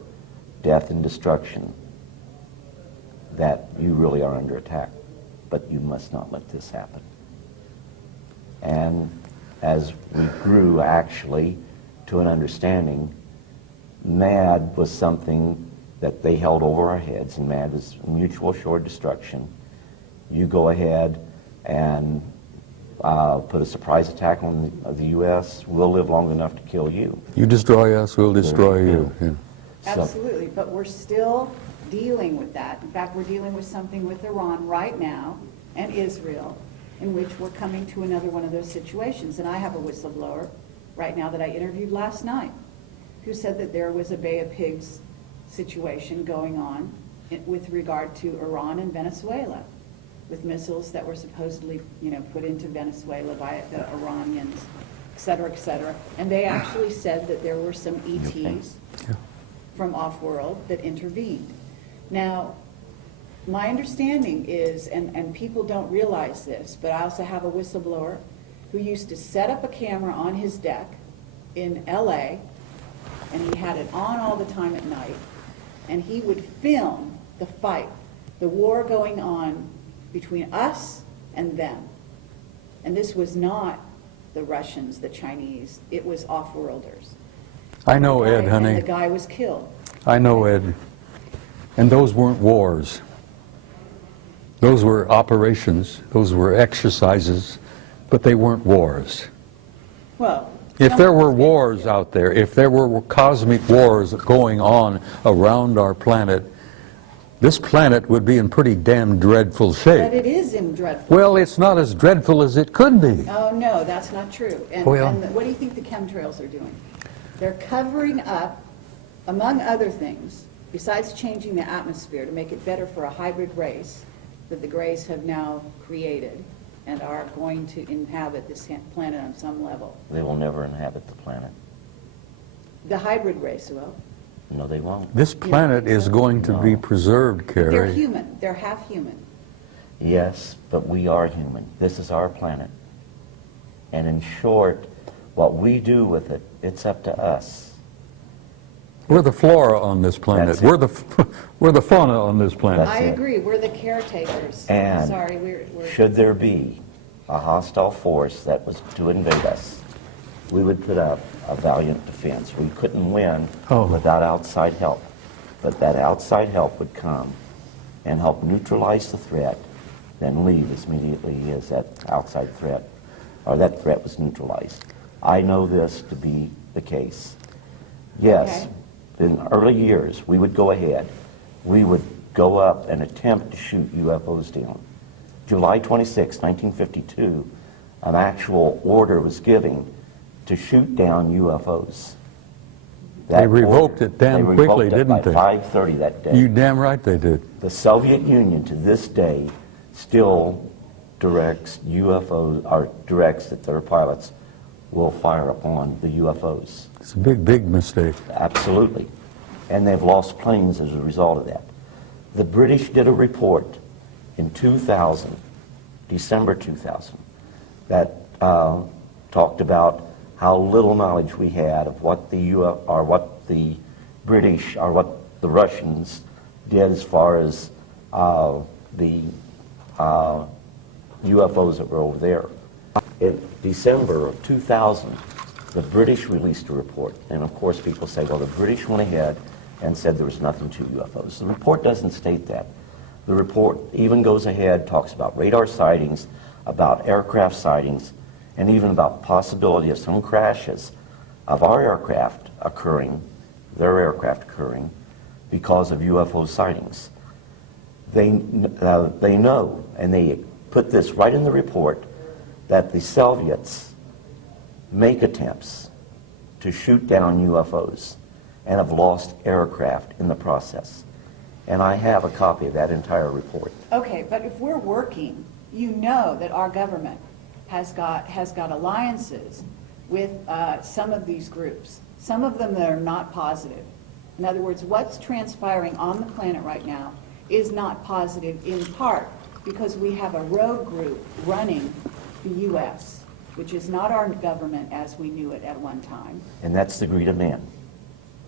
death and destruction, that you really are under attack. But you must not let this happen. And as we grew, actually, to an understanding, MAD was something that they held over our heads, and MAD was mutual assured destruction. You go ahead and put a surprise attack on the U.S., we'll live long enough to kill you. You destroy us, we'll destroy you. Yeah. Absolutely, but we're still dealing with that. In fact, we're dealing with something with Iran right now and Israel, in which we're coming to another one of those situations. And I have a whistleblower right now that I interviewed last night who said that there was a Bay of Pigs situation going on with regard to Iran and Venezuela, with missiles that were supposedly, you know, put into Venezuela by the Iranians, et cetera, et cetera. And they actually said that there were some ETs from off-world that intervened. Now, my understanding is, and people don't realize this, but I also have a whistleblower who used to set up a camera on his deck in LA, and he had it on all the time at night, and he would film the fight, the war going on between us and them. And this was not the Russians, the Chinese, it was off-worlders. I know, Ed, honey. And the guy was killed. I know, Ed. And those weren't wars. Those were operations, those were exercises, but they weren't wars. Well, If there were wars out there, if there were cosmic wars going on around our planet, this planet would be in pretty damn dreadful but shape. it is in dreadful. Well, it's not as dreadful as it could be. Oh, no, that's not true. And, Well- and what do you think the chemtrails are doing? They're covering up, among other things, besides changing the atmosphere to make it better for a hybrid race that the Greys have now created and are going to inhabit this planet on some level. They will never inhabit the planet. The hybrid race will. No, they won't. This planet is going to be preserved, They're Carrie. human. They're half human. Yes, but we are human. This is our planet. And in short, what we do with it, it's up to us. We're the flora on this planet. That's it. We're the fauna on this planet. I it. agree. We're the caretakers. And Sorry, we're should there be a hostile force that was to invade us, we would put up a valiant defense. We couldn't win without outside help. But that outside help would come and help neutralize the threat, then leave as immediately as that outside threat, or that threat was neutralized. I know this to be the case. Yes, in early years, we would go ahead. We would go up and attempt to shoot UFOs down. July 26, 1952, an actual order was given to shoot down UFOs. They revoked it damn quickly, didn't they? By 5:30 that day. You damn right they did. The Soviet Union to this day still directs UFOs, or directs that their pilots will fire upon the UFOs. It's a big, big mistake. Absolutely. And they've lost planes as a result of that. The British did a report in 2000, December 2000, that talked about how little knowledge we had of what the British or what the Russians did as far as the UFOs that were over there. In December of 2000, the British released a report, and of course people say, well, the British went ahead and said there was nothing to UFOs. The report doesn't state that. The report even goes ahead, talks about radar sightings, about aircraft sightings, and even about possibility of some crashes of our aircraft occurring, their aircraft occurring, because of UFO sightings. They know, and they put this right in the report, that the Soviets make attempts to shoot down UFOs and have lost aircraft in the process. And I have a copy of that entire report. Okay, but if we're working, you know that our government has got alliances with some of these groups. Some of them that are not positive. In other words, what's transpiring on the planet right now is not positive, in part because we have a rogue group running the U.S., which is not our government as we knew it at one time. And that's the greed of man.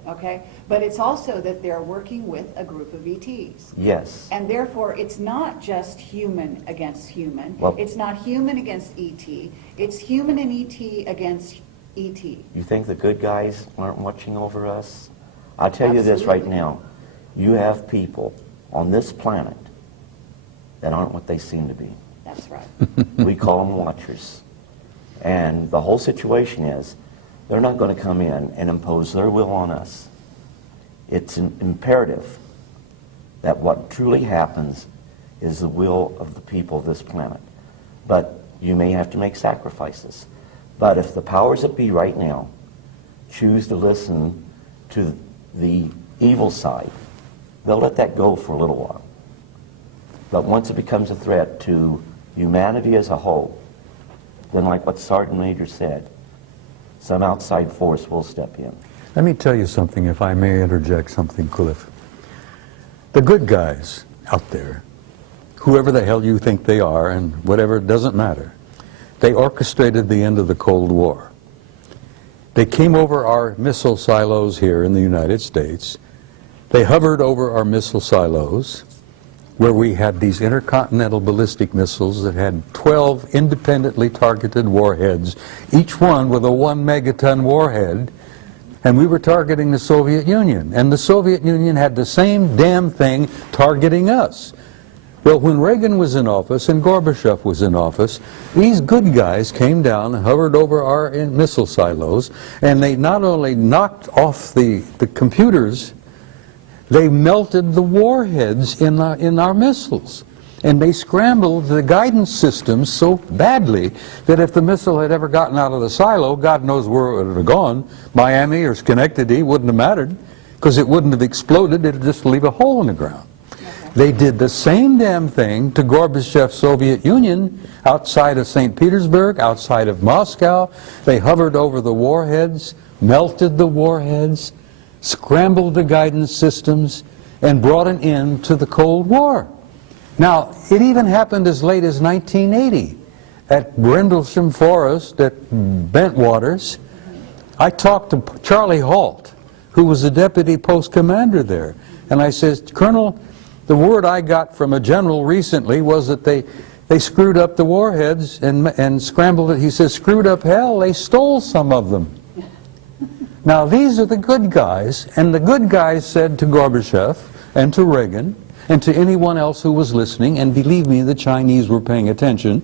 Okay? But it's also that they're working with a group of ETs. Yes. And therefore, it's not just human against human. Well, it's not human against ET. It's human and ET against ET. you think the good guys aren't watching over us? I'll tell you this right now. You have people on this planet that aren't what they seem to be. That's right. We call them watchers. And the whole situation is, they're not going to come in and impose their will on us. It's imperative that what truly happens is the will of the people of this planet. But you may have to make sacrifices. But if the powers that be right now choose to listen to the evil side, they'll let that go for a little while. But once it becomes a threat to humanity as a whole, then like what Sergeant Major said, some outside force will step in. Let me tell you something, if I may interject something, Cliff. The good guys out there, whoever the hell you think they are, and whatever, it doesn't matter, they orchestrated the end of the Cold War. They came over our missile silos here in the United States. They hovered over our missile silos, where we had these intercontinental ballistic missiles that had 12 independently targeted warheads, each one with a 1 megaton warhead, and we were targeting the Soviet Union. And the Soviet Union had the same damn thing targeting us. Well, when Reagan was in office and Gorbachev was in office, these good guys came down and hovered over our missile silos, and they not only knocked off the computers, they melted the warheads in our missiles. And they scrambled the guidance systems so badly that if the missile had ever gotten out of the silo, God knows where it would have gone. Miami or Schenectady wouldn't have mattered, because it wouldn't have exploded. It would just leave a hole in the ground. They did the same damn thing to Gorbachev's Soviet Union outside of St. Petersburg, outside of Moscow. They hovered over the warheads, melted the warheads, scrambled the guidance systems, and brought an end to the Cold War. Now, it even happened as late as 1980 at Brindlesham Forest at Bentwaters. I talked to Charlie Halt, who was the deputy post commander there, and I said, Colonel, the word I got from a general recently was that they screwed up the warheads and scrambled it. He says, screwed up hell, they stole some of them. Now, these are the good guys, and the good guys said to Gorbachev and to Reagan and to anyone else who was listening, and believe me, the Chinese were paying attention,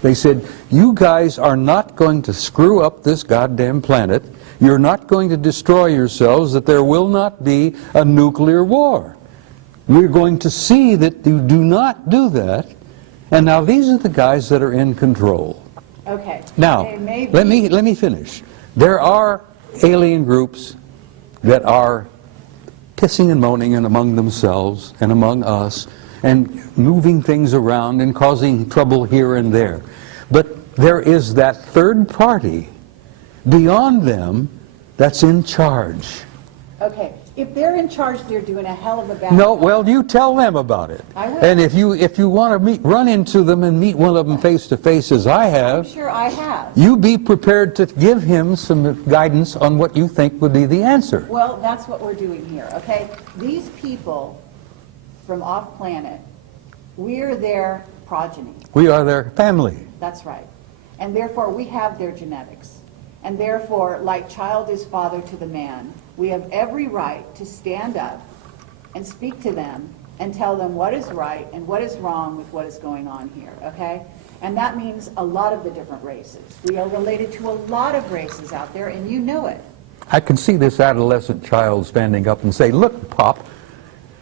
they said, you guys are not going to screw up this goddamn planet. You're not going to destroy yourselves, that there will not be a nuclear war. We're going to see that you do not do that. And now these are the guys that are in control. Okay. Now, let me finish. There are alien groups that are pissing and moaning and among themselves and among us and moving things around and causing trouble here and there. But there is that third party beyond them that's in charge. Okay. If they're in charge, they're doing a hell of a bad No, job. well, you tell them about it. I will. And if you want to run into them and meet one of them face to face, as I I'm have, sure I have. you be prepared to give him some guidance on what you think would be the answer. Well, that's what we're doing here, okay? These people from off-planet, we're their progeny. We are their family. That's right. And therefore, we have their genetics. And therefore, like child is father to the man, we have every right to stand up and speak to them and tell them what is right and what is wrong with what is going on here, okay? And that means a lot of the different races. We are related to a lot of races out there, and you know it. I can see this adolescent child standing up and say, look, Pop,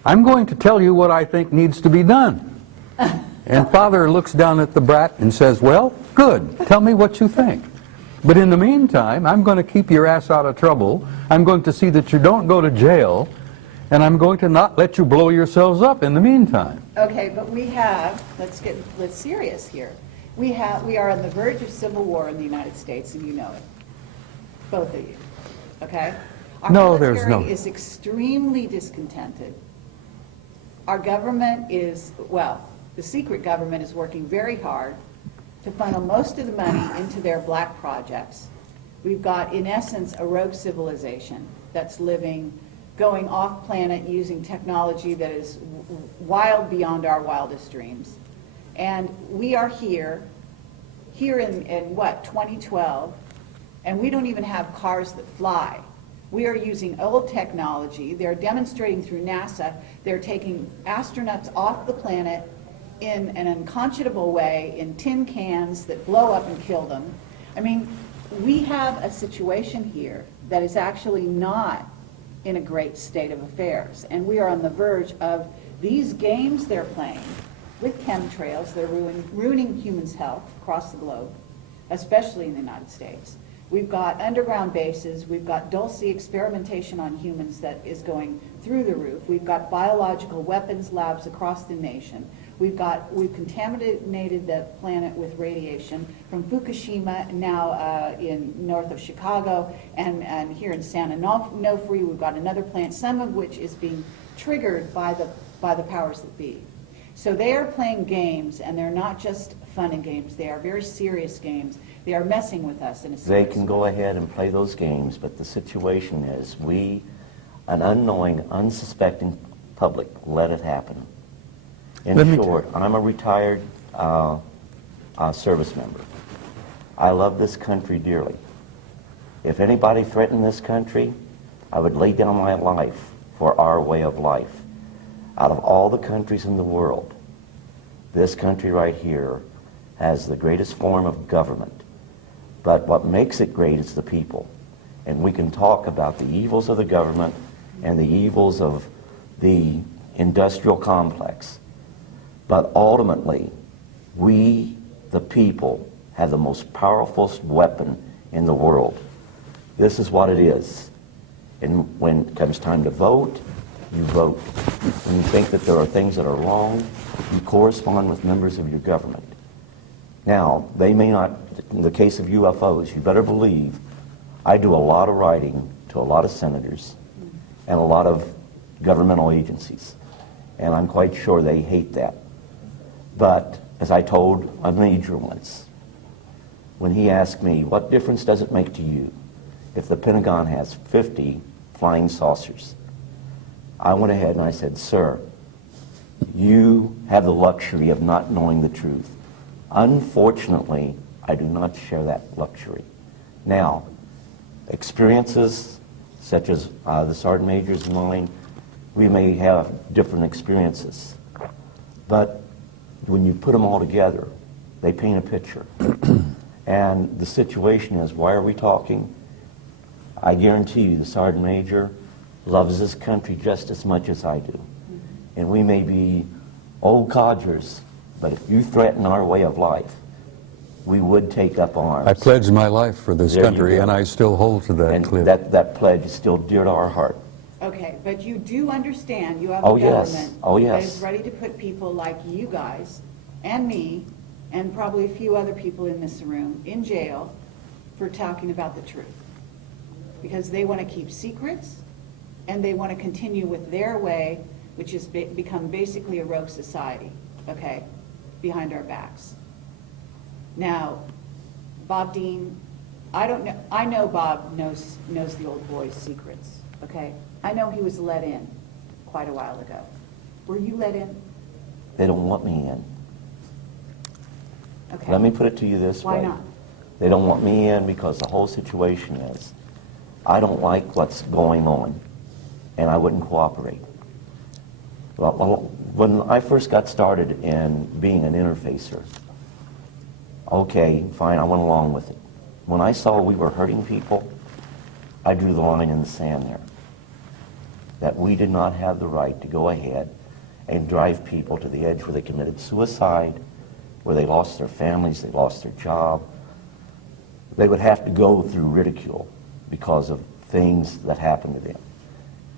I'm going to tell you what I think needs to be done. And father looks down at the brat and says, well, good, tell me what you think. But in the meantime, I'm going to keep your ass out of trouble. I'm going to see that you don't go to jail, and I'm going to not let you blow yourselves up in the meantime. Okay, but we have, let's serious here. We are on the verge of civil war in the United States, and you know it. Both of you, okay? Our No, there's military no- is extremely discontented. Our government is, well, the secret government is working very hard to funnel most of the money into their black projects. We've got, in essence, a rogue civilization that's going off planet using technology that is wild beyond our wildest dreams. And we are here in what, 2012, and we don't even have cars that fly. We are using old technology. They're demonstrating through NASA. They're taking astronauts off the planet in an unconscionable way, in tin cans that blow up and kill them. I mean, we have a situation here that is actually not in a great state of affairs. And we are on the verge of these games they're playing with chemtrails. They're ruining humans' health across the globe, especially in the United States. We've got underground bases. We've got dulce experimentation on humans that is going through the roof. We've got biological weapons labs across the nation. We've contaminated the planet with radiation from Fukushima, now in north of Chicago, and here in San Onofre, we've got another plant, some of which is being triggered by the powers that be. So they are playing games, and they're not just fun and games. They are very serious games. They are messing with us in a They serious can go ahead and play those games, but the situation is we, an unknowing, unsuspecting public, let it happen. In short, I'm a retired service member. I love this country dearly. If anybody threatened this country, I would lay down my life for our way of life. Out of all the countries in the world, this country right here has the greatest form of government. But what makes it great is the people. And we can talk about the evils of the government and the evils of the industrial complex. But ultimately, we, the people, have the most powerful weapon in the world. This is what it is. And when it comes time to vote, you vote. When you think that there are things that are wrong, you correspond with members of your government. Now, they may not, in the case of UFOs, you better believe I do a lot of writing to a lot of senators, and a lot of governmental agencies. And I'm quite sure they hate that. But as I told a major once, when he asked me, what difference does it make to you if the Pentagon has 50 flying saucers? I went ahead and I said, sir, you have the luxury of not knowing the truth. Unfortunately, I do not share that luxury. Now, experiences such as the Sergeant Major's and mine, we may have different experiences. But when you put them all together, they paint a picture. And the situation is, why are we talking? I guarantee you the Sergeant Major loves this country just as much as I do. And we may be old codgers, but if you threaten our way of life, we would take up arms. I pledged my life for this There you country, go. and I still hold to that, And Cliff. that pledge is still dear to our heart. Okay, but you do understand you have Oh, a yes. government Oh, that yes. is ready to put people like you guys and me and probably a few other people in this room in jail for talking about the truth. Because they want to keep secrets and they want to continue with their way, which has become basically a rogue society, okay, behind our backs. Now, Bob Dean, I know Bob knows the old boy's secrets, okay? I know he was let in quite a while ago. Were you let in? They don't want me in. Okay. Let me put it to you this way. Why not? They don't want me in because the whole situation is, I don't like what's going on, and I wouldn't cooperate. Well, when I first got started in being an interfacer, okay, fine, I went along with it. When I saw we were hurting people, I drew the line in the sand there. That we did not have the right to go ahead and drive people to the edge where they committed suicide, where they lost their families, they lost their job. They would have to go through ridicule because of things that happened to them.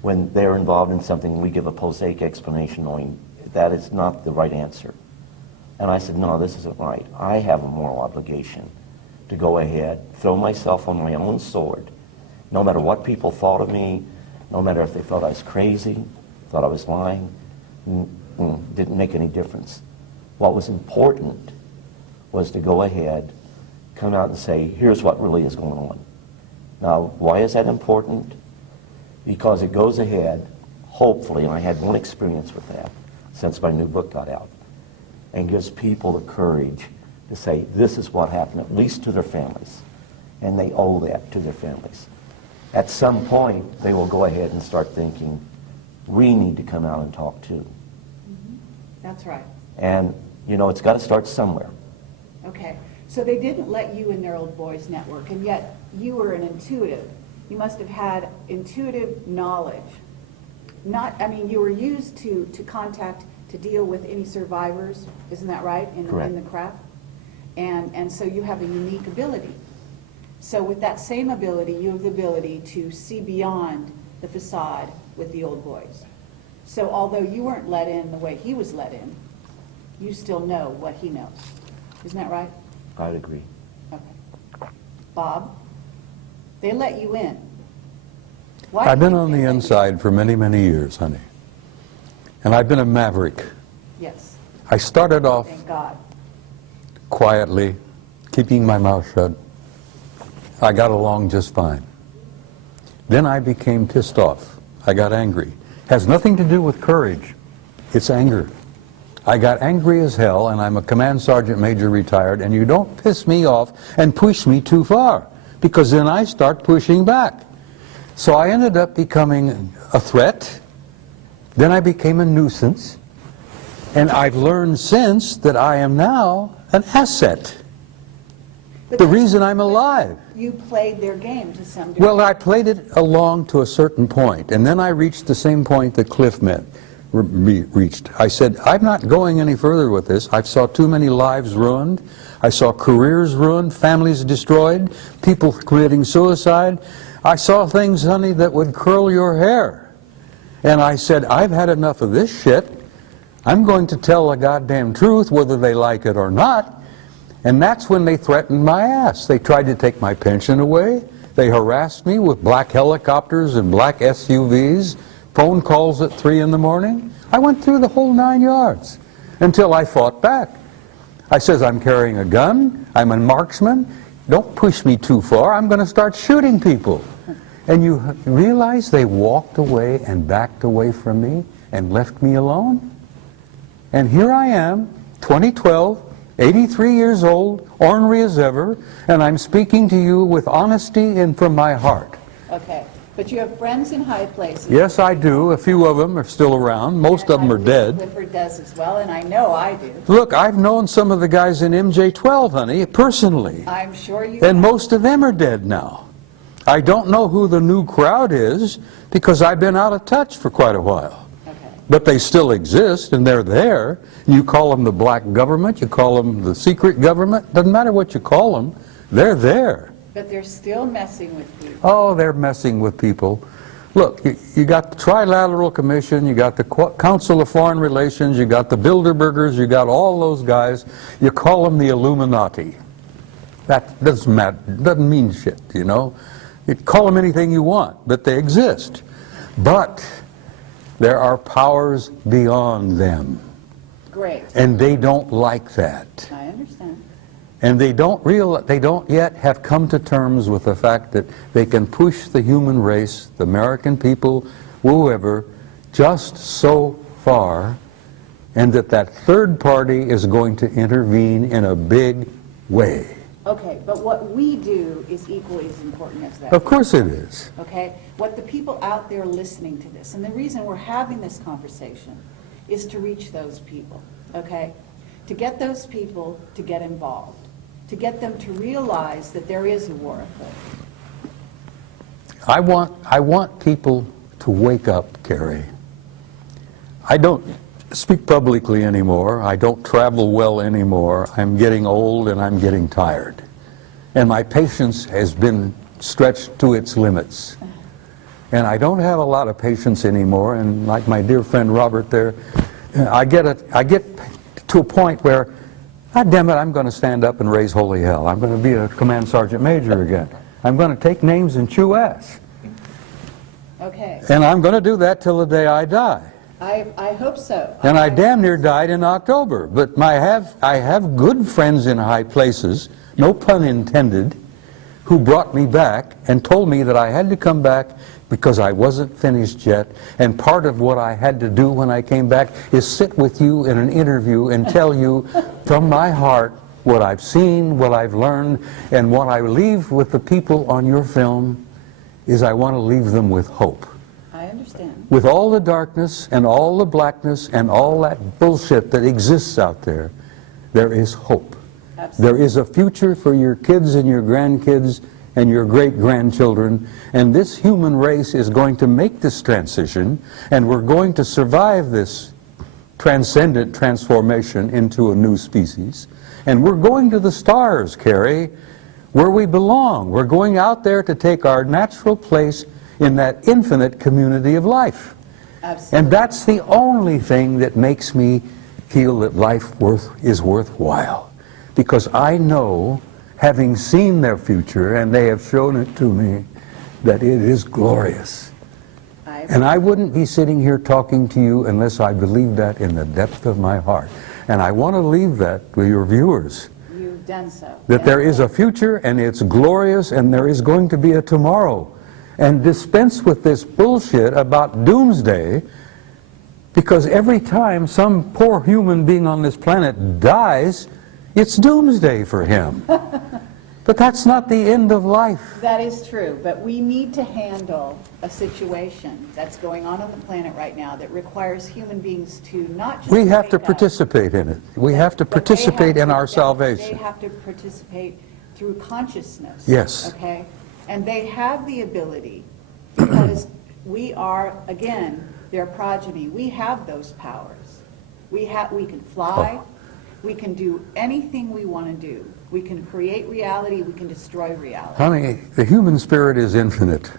When they're involved in something, we give a prosaic explanation knowing that is not the right answer. And I said, no, this isn't right. I have a moral obligation to go ahead, throw myself on my own sword, no matter what people thought of me, no matter if they thought I was crazy, thought I was lying, didn't make any difference. What was important was to go ahead, come out and say, here's what really is going on. Now, why is that important? Because it goes ahead, hopefully, and I had one experience with that since my new book got out, and gives people the courage to say, this is what happened, at least to their families. And they owe that to their families. At some point, they will go ahead and start thinking, we need to come out and talk too. That's right. And, you know, it's got to start somewhere. Okay. So they didn't let you in their old boys network, and yet you were an intuitive. You must have had intuitive knowledge. You were used to contact, to deal with any survivors, isn't that right, in Correct. the craft? And so you have a unique ability. So with that same ability, you have the ability to see beyond the facade with the old boys. So although you weren't let in the way he was let in, you still know what he knows. Isn't that right? I'd agree. Okay. Bob, they let you in. Why I've did been they on the let you in? inside for many, many years, honey. And I've been a maverick. Yes, I started off thank God. quietly, keeping my mouth shut. I got along just fine. Then I became pissed off. I got angry. Has nothing to do with courage. It's anger. I got angry as hell, and I'm a command sergeant major retired, and you don't piss me off and push me too far, because then I start pushing back. So I ended up becoming a threat. Then I became a nuisance. And I've learned since that I am now an asset. But The that's- reason I'm alive. You played their game to some degree. Well, I played it along to a certain point, and then I reached the same point that Cliff reached. I said, I'm not going any further with this. I saw too many lives ruined. I saw careers ruined, families destroyed, people committing suicide. I saw things, honey, that would curl your hair. And I said, I've had enough of this shit. I'm going to tell the goddamn truth, whether they like it or not. And that's when they threatened my ass. They tried to take my pension away. They harassed me with black helicopters and black SUVs, phone calls at 3 in the morning. I went through the whole 9 yards until I fought back. I says, I'm carrying a gun, I'm a marksman, don't push me too far, I'm going to start shooting people. And you realize they walked away and backed away from me and left me alone? And here I am, 2012, 83 years old, ornery as ever, and I'm speaking to you with honesty and from my heart. Okay, but you have friends in high places. Yes, I do. A few of them are still around. Most of them are dead. Clifford does as well, and I know I do. Look, I've known some of the guys in MJ-12, honey, personally. I'm sure you And have. most of them are dead now. I don't know who the new crowd is because I've been out of touch for quite a while. Okay. But they still exist, and they're there. You call them the black government, you call them the secret government, doesn't matter what you call them, they're there. But they're still messing with people. Oh, they're messing with people. Look, you got the Trilateral Commission, you got the Council of Foreign Relations, you got the Bilderbergers, you got all those guys. You call them the Illuminati. That doesn't matter, doesn't mean shit, you know. You call them anything you want, but they exist. But there are powers beyond them. Great. And they don't like that. I understand. And they don't yet have come to terms with the fact that they can push the human race, the American people, whoever, just so far, and that third party is going to intervene in a big way. Okay, but what we do is equally as important as that. Of course it is. Okay? What the people out there listening to this, and the reason we're having this conversation is to reach those people, okay? To get those people to get involved, to get them to realize that there is a war afoot. I want people to wake up, Carrie. I don't speak publicly anymore. I don't travel well anymore. I'm getting old and I'm getting tired. And my patience has been stretched to its limits. And I don't have a lot of patience anymore. And like my dear friend Robert there, I get to a point where, God damn it, I'm going to stand up and raise holy hell. I'm going to be a command sergeant major again. I'm going to take names and chew ass. Okay. And I'm going to do that till the day I die. I hope so. And I damn near died in October. But I have good friends in high places, no pun intended, who brought me back and told me that I had to come back because I wasn't finished yet. And part of what I had to do when I came back is sit with you in an interview and tell you from my heart what I've seen, what I've learned, and what I leave with the people on your film is I want to leave them with hope. I understand. With all the darkness and all the blackness and all that bullshit that exists out there, there is hope. Absolutely. There is a future for your kids and your grandkids and your great-grandchildren, and this human race is going to make this transition, and we're going to survive this transcendent transformation into a new species. And we're going to the stars, Carrie, where we belong. We're going out there to take our natural place in that infinite community of life. Absolutely. And that's the only thing that makes me feel that life is worthwhile. Because I know, having seen their future, and they have shown it to me, that it is glorious. And I wouldn't be sitting here talking to you unless I believed that in the depth of my heart. And I want to leave that with your viewers. You've done so. That there is a future, and it's glorious, and there is going to be a tomorrow. And dispense with this bullshit about doomsday, because every time some poor human being on this planet dies, it's doomsday for him. But that's not the end of life. That is true, but we need to handle a situation that's going on the planet right now that requires human beings to not just We have to wake up, participate in it. We have to but they participate have in to- our They salvation. have to participate through consciousness. Yes. Okay? And they have the ability, because we are, again, their progeny. We have those powers. We can fly. We can do anything we want to do. We can create reality. We can destroy reality. Honey, the human spirit is infinite.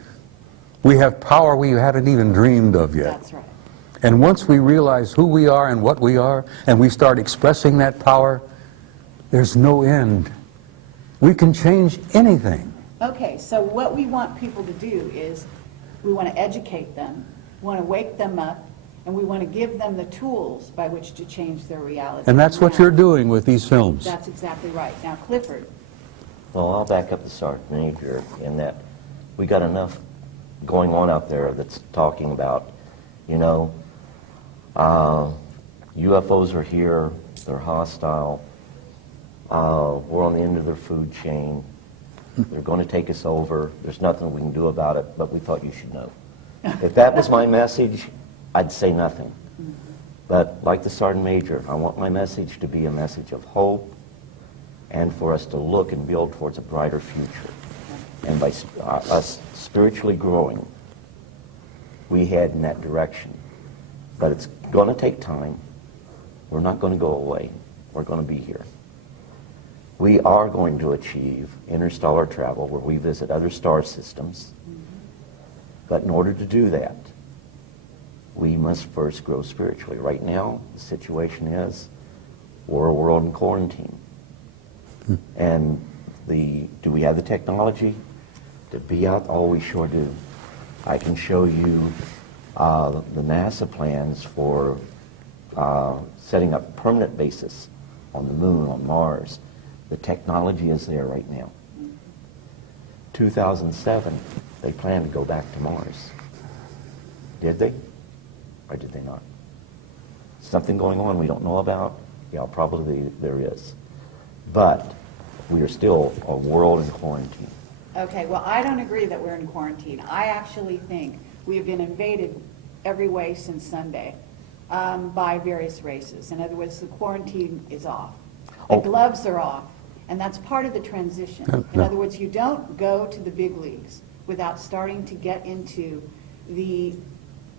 We have power we haven't even dreamed of yet. That's right. And once we realize who we are and what we are, and we start expressing that power, there's no end. We can change anything. Okay, so what we want people to do is, we want to educate them, we want to wake them up, and we want to give them the tools by which to change their reality. And that's what you're doing with these films. That's exactly right. Now, Clifford. Well, I'll back up the Sergeant Major in that we got enough going on out there that's talking about, you know, UFOs are here, they're hostile, we're on the end of their food chain, they're going to take us over, there's nothing we can do about it, but we thought you should know. If that was my message, I'd say nothing. But like the Sergeant Major, I want my message to be a message of hope and for us to look and build towards a brighter future. And by us spiritually growing, we head in that direction. But it's going to take time. We're not going to go away. We're going to be here. We are going to achieve interstellar travel where we visit other star systems. But in order to do that, we must first grow spiritually. Right now, the situation is we're a world in quarantine. And do we have the technology to be out? Oh, we sure do. I can show you the NASA plans for setting up permanent bases on the moon, on Mars. The technology is there right now. 2007, they planned to go back to Mars. Did they? Or did they not? Something going on we don't know about? Yeah, probably there is. But we are still a world in quarantine. Okay, well, I don't agree that we're in quarantine. I actually think we have been invaded every way since Sunday by various races. In other words, the quarantine is off. The gloves are off, and that's part of the transition. In other words, you don't go to the big leagues without starting to get into the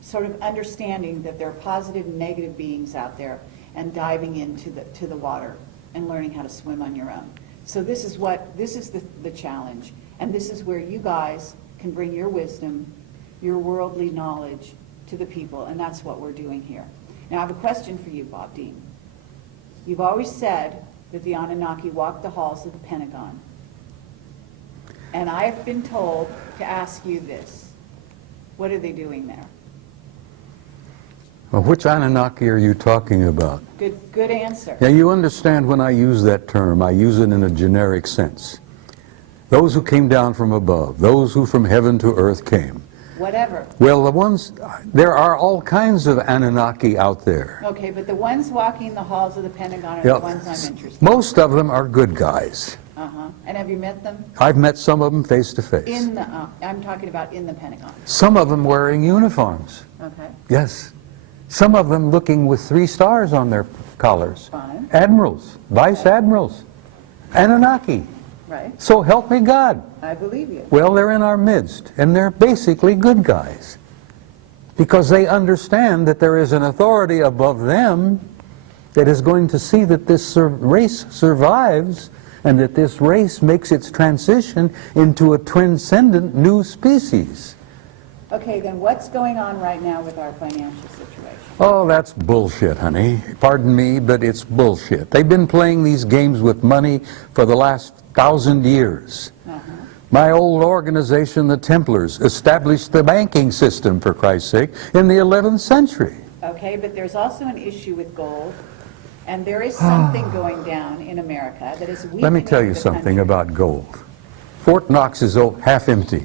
sort of understanding that there are positive and negative beings out there and diving into the water and learning how to swim on your own. So this is the challenge, and this is where you guys can bring your wisdom, your worldly knowledge to the people, and that's what we're doing here. Now I have a question for you, Bob Dean. You've always said that the Anunnaki walked the halls of the Pentagon, and I've been told to ask you this. What are they doing there? Well, which Anunnaki are you talking about? Good answer. Yeah, you understand when I use that term, I use it in a generic sense. Those who came down from above, those who from heaven to earth came. Whatever. Well, there are all kinds of Anunnaki out there. Okay, but the ones walking the halls of the Pentagon are the ones I'm interested in. Most of them are good guys. Uh-huh. And have you met them? I've met some of them face to face. I'm talking about in the Pentagon. Some of them wearing uniforms. Okay. Yes. Some of them looking with 3 stars on their collars. Fine. Admirals, vice admirals, Anunnaki. Right. So help me God. I believe you. Well, they're in our midst, and they're basically good guys. Because they understand that there is an authority above them that is going to see that this race survives, and that this race makes its transition into a transcendent new species. Okay, then what's going on right now with our financial situation? Oh, that's bullshit, honey. Pardon me, but it's bullshit. They've been playing these games with money for the last 1,000 years. My old organization, the Templars, established the banking system, for Christ's sake, in the 11th century. Okay, but there's also an issue with gold, and there is something going down in America that is weakening. Let me tell you something about gold. Fort Knox is half empty.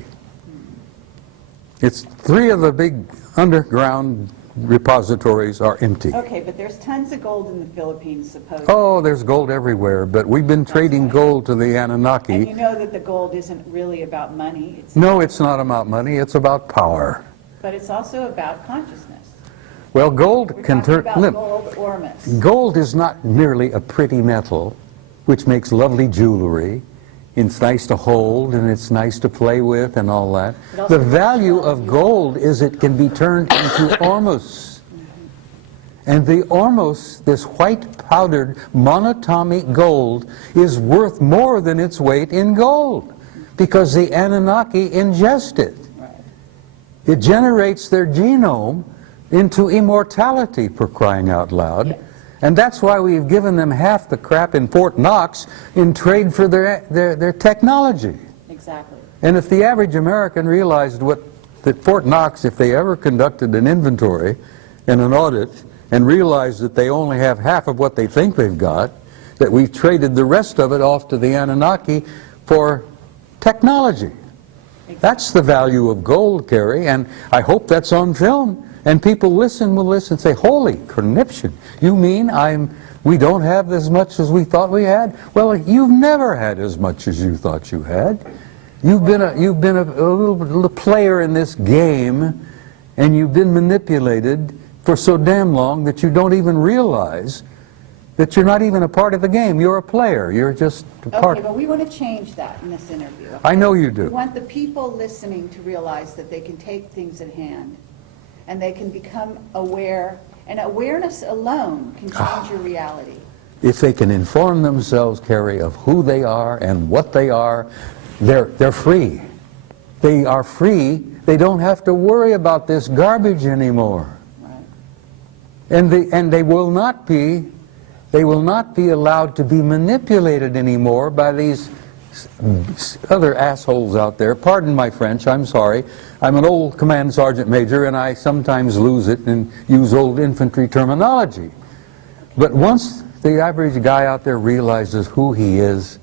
It's 3 of the big underground repositories are empty. Okay, but there's tons of gold in the Philippines, supposedly. Oh, there's gold everywhere, but we've been trading gold to the Anunnaki. And you know that the gold isn't really about money. No, it's not about money, it's about power. But it's also about consciousness. Well, gold We're can talking turn... about gold or miss. Gold is not merely a pretty metal, which makes lovely jewelry. It's nice to hold, and it's nice to play with, and all that. The value of gold is it can be turned into ormus. And the ormus, this white powdered monatomic gold, is worth more than its weight in gold, because the Anunnaki ingest it. It generates their genome into immortality, for crying out loud. Yes. And that's why we've given them half the crap in Fort Knox in trade for their technology. Exactly. And if the average American realized that Fort Knox, if they ever conducted an inventory and an audit and realized that they only have half of what they think they've got, that we've traded the rest of it off to the Anunnaki for technology. That's the value of gold, Carrie, and I hope that's on film. And people will listen and say, holy conniption, you mean we don't have as much as we thought we had? Well, you've never had as much as you thought you had. You've been a little player in this game, and you've been manipulated for so damn long that you don't even realize that you're not even a part of the game. You're a player. You're just a part. Okay, but we want to change that in this interview. Okay? I know you do. We want the people listening to realize that they can take things at hand, and they can become aware, and awareness alone can change your reality. If they can inform themselves, Carrie, of who they are and what they are, they're free. They are free. They don't have to worry about this garbage anymore. Right. And they will not be allowed to be manipulated anymore by these other assholes out there. Pardon my French, I'm sorry. I'm an old command sergeant major, and I sometimes lose it and use old infantry terminology. But once the average guy out there realizes who he is,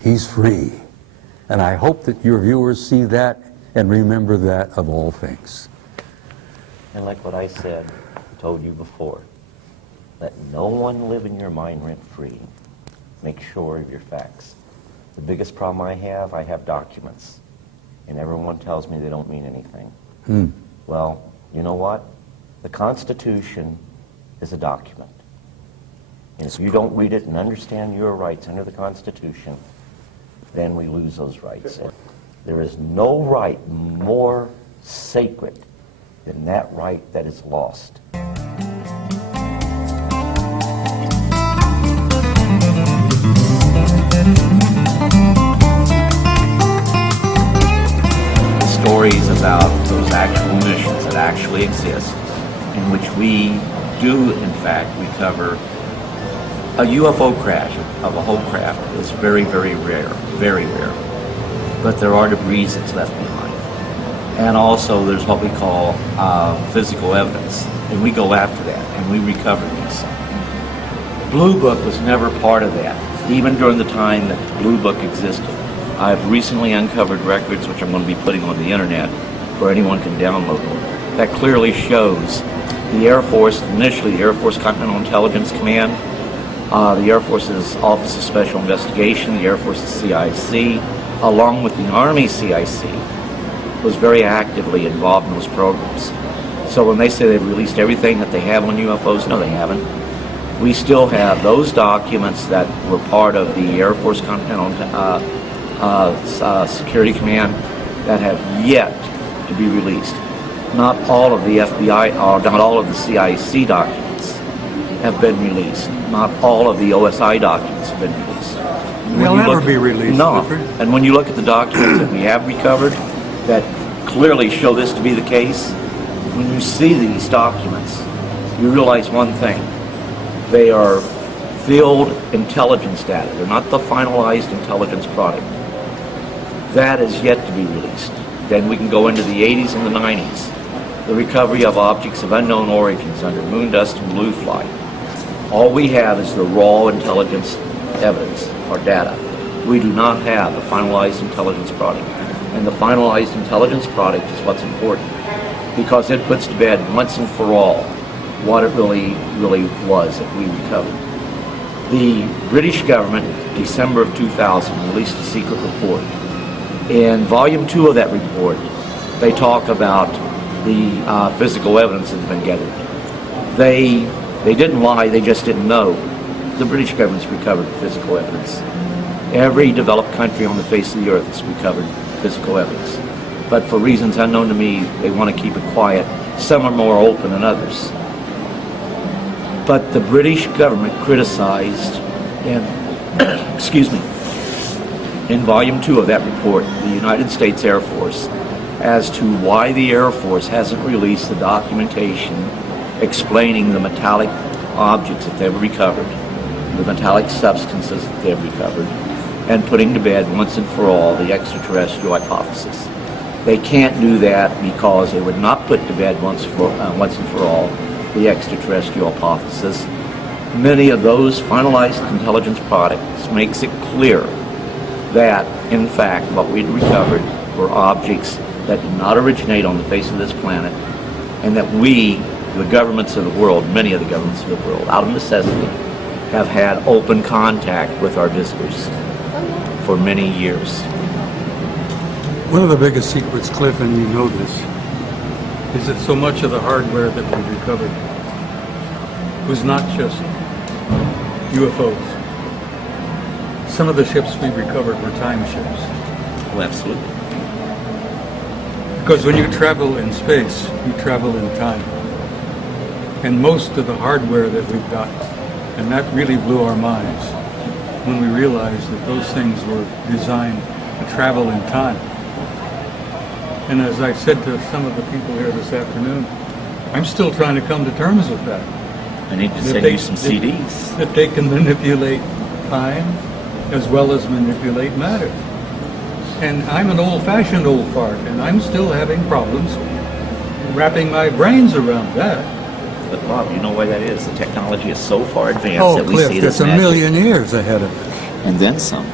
he's free. And I hope that your viewers see that and remember that of all things. And like what I said, told you before, let no one live in your mind rent-free. Make sure of your facts. The biggest problem I have documents. And everyone tells me they don't mean anything. Well, you know what? The Constitution is a document. And if you don't read it and understand your rights under the Constitution, then we lose those rights. There is no right more sacred than that right that is lost. Stories about those actual missions that actually exist, in which we do, in fact, recover a UFO crash of a whole craft is very, very rare, very rare. But there are debris that's left behind. And also there's what we call physical evidence. And we go after that, and we recover these. Blue Book was never part of that, even during the time that the Blue Book existed. I've recently uncovered records, which I'm going to be putting on the internet, where anyone can download them, that clearly shows the Air Force, initially the Air Force Continental Intelligence Command, the Air Force's Office of Special Investigation, the Air Force's CIC, along with the Army CIC, was very actively involved in those programs. So when they say they've released everything that they have on UFOs, no, they haven't. We still have those documents that were part of the Air Force Continental Security Command that have yet to be released. Not all of the FBI, or not all of the CIC documents have been released. Not all of the OSI documents have been released. They'll never be released. No. And when you look at the documents that we have recovered that clearly show this to be the case, when you see these documents, you realize one thing. They are field intelligence data. They're not the finalized intelligence product. That is yet to be released. Then we can go into the 80s and the 90s. The recovery of objects of unknown origins under moon dust and blue flight. All we have is the raw intelligence evidence or data. We do not have the finalized intelligence product. And the finalized intelligence product is what's important, because it puts to bed once and for all what it really was that we recovered. The British government, December of 2000, released a secret report. In volume 2 of that report, they talk about the physical evidence that has been gathered. They didn't lie, they just didn't know. The British government's recovered physical evidence. Every developed country on the face of the earth has recovered physical evidence. But for reasons unknown to me, they want to keep it quiet. Some are more open than others. But the British government criticized, in volume 2 of that report, the United States Air Force, as to why the Air Force hasn't released the documentation explaining the metallic objects that they've recovered, the metallic substances that they've recovered, and putting to bed once and for all the extraterrestrial hypothesis. They can't do that because they would not put to bed once and for all the extraterrestrial hypothesis. Many of those finalized intelligence products makes it clear that, in fact, what we'd recovered were objects that did not originate on the face of this planet, and that we, the governments of the world, many of the governments of the world, out of necessity, have had open contact with our visitors for many years. One of the biggest secrets, Cliff, and you know this, is that so much of the hardware that we recovered was not just UFOs. Some of the ships we recovered were time ships. Oh, absolutely. Because when you travel in space, you travel in time. And most of the hardware that we've got, and that really blew our minds when we realized that those things were designed to travel in time. And as I said to some of the people here this afternoon, I'm still trying to come to terms with that. I need to send you some CDs. That they can manipulate time as well as manipulate matter. And I'm an old-fashioned old fart, and I'm still having problems wrapping my brains around that. But Bob, you know why that is? The technology is so far advanced that we Cliff, see it as it's a magic. million years ahead of it. And then some.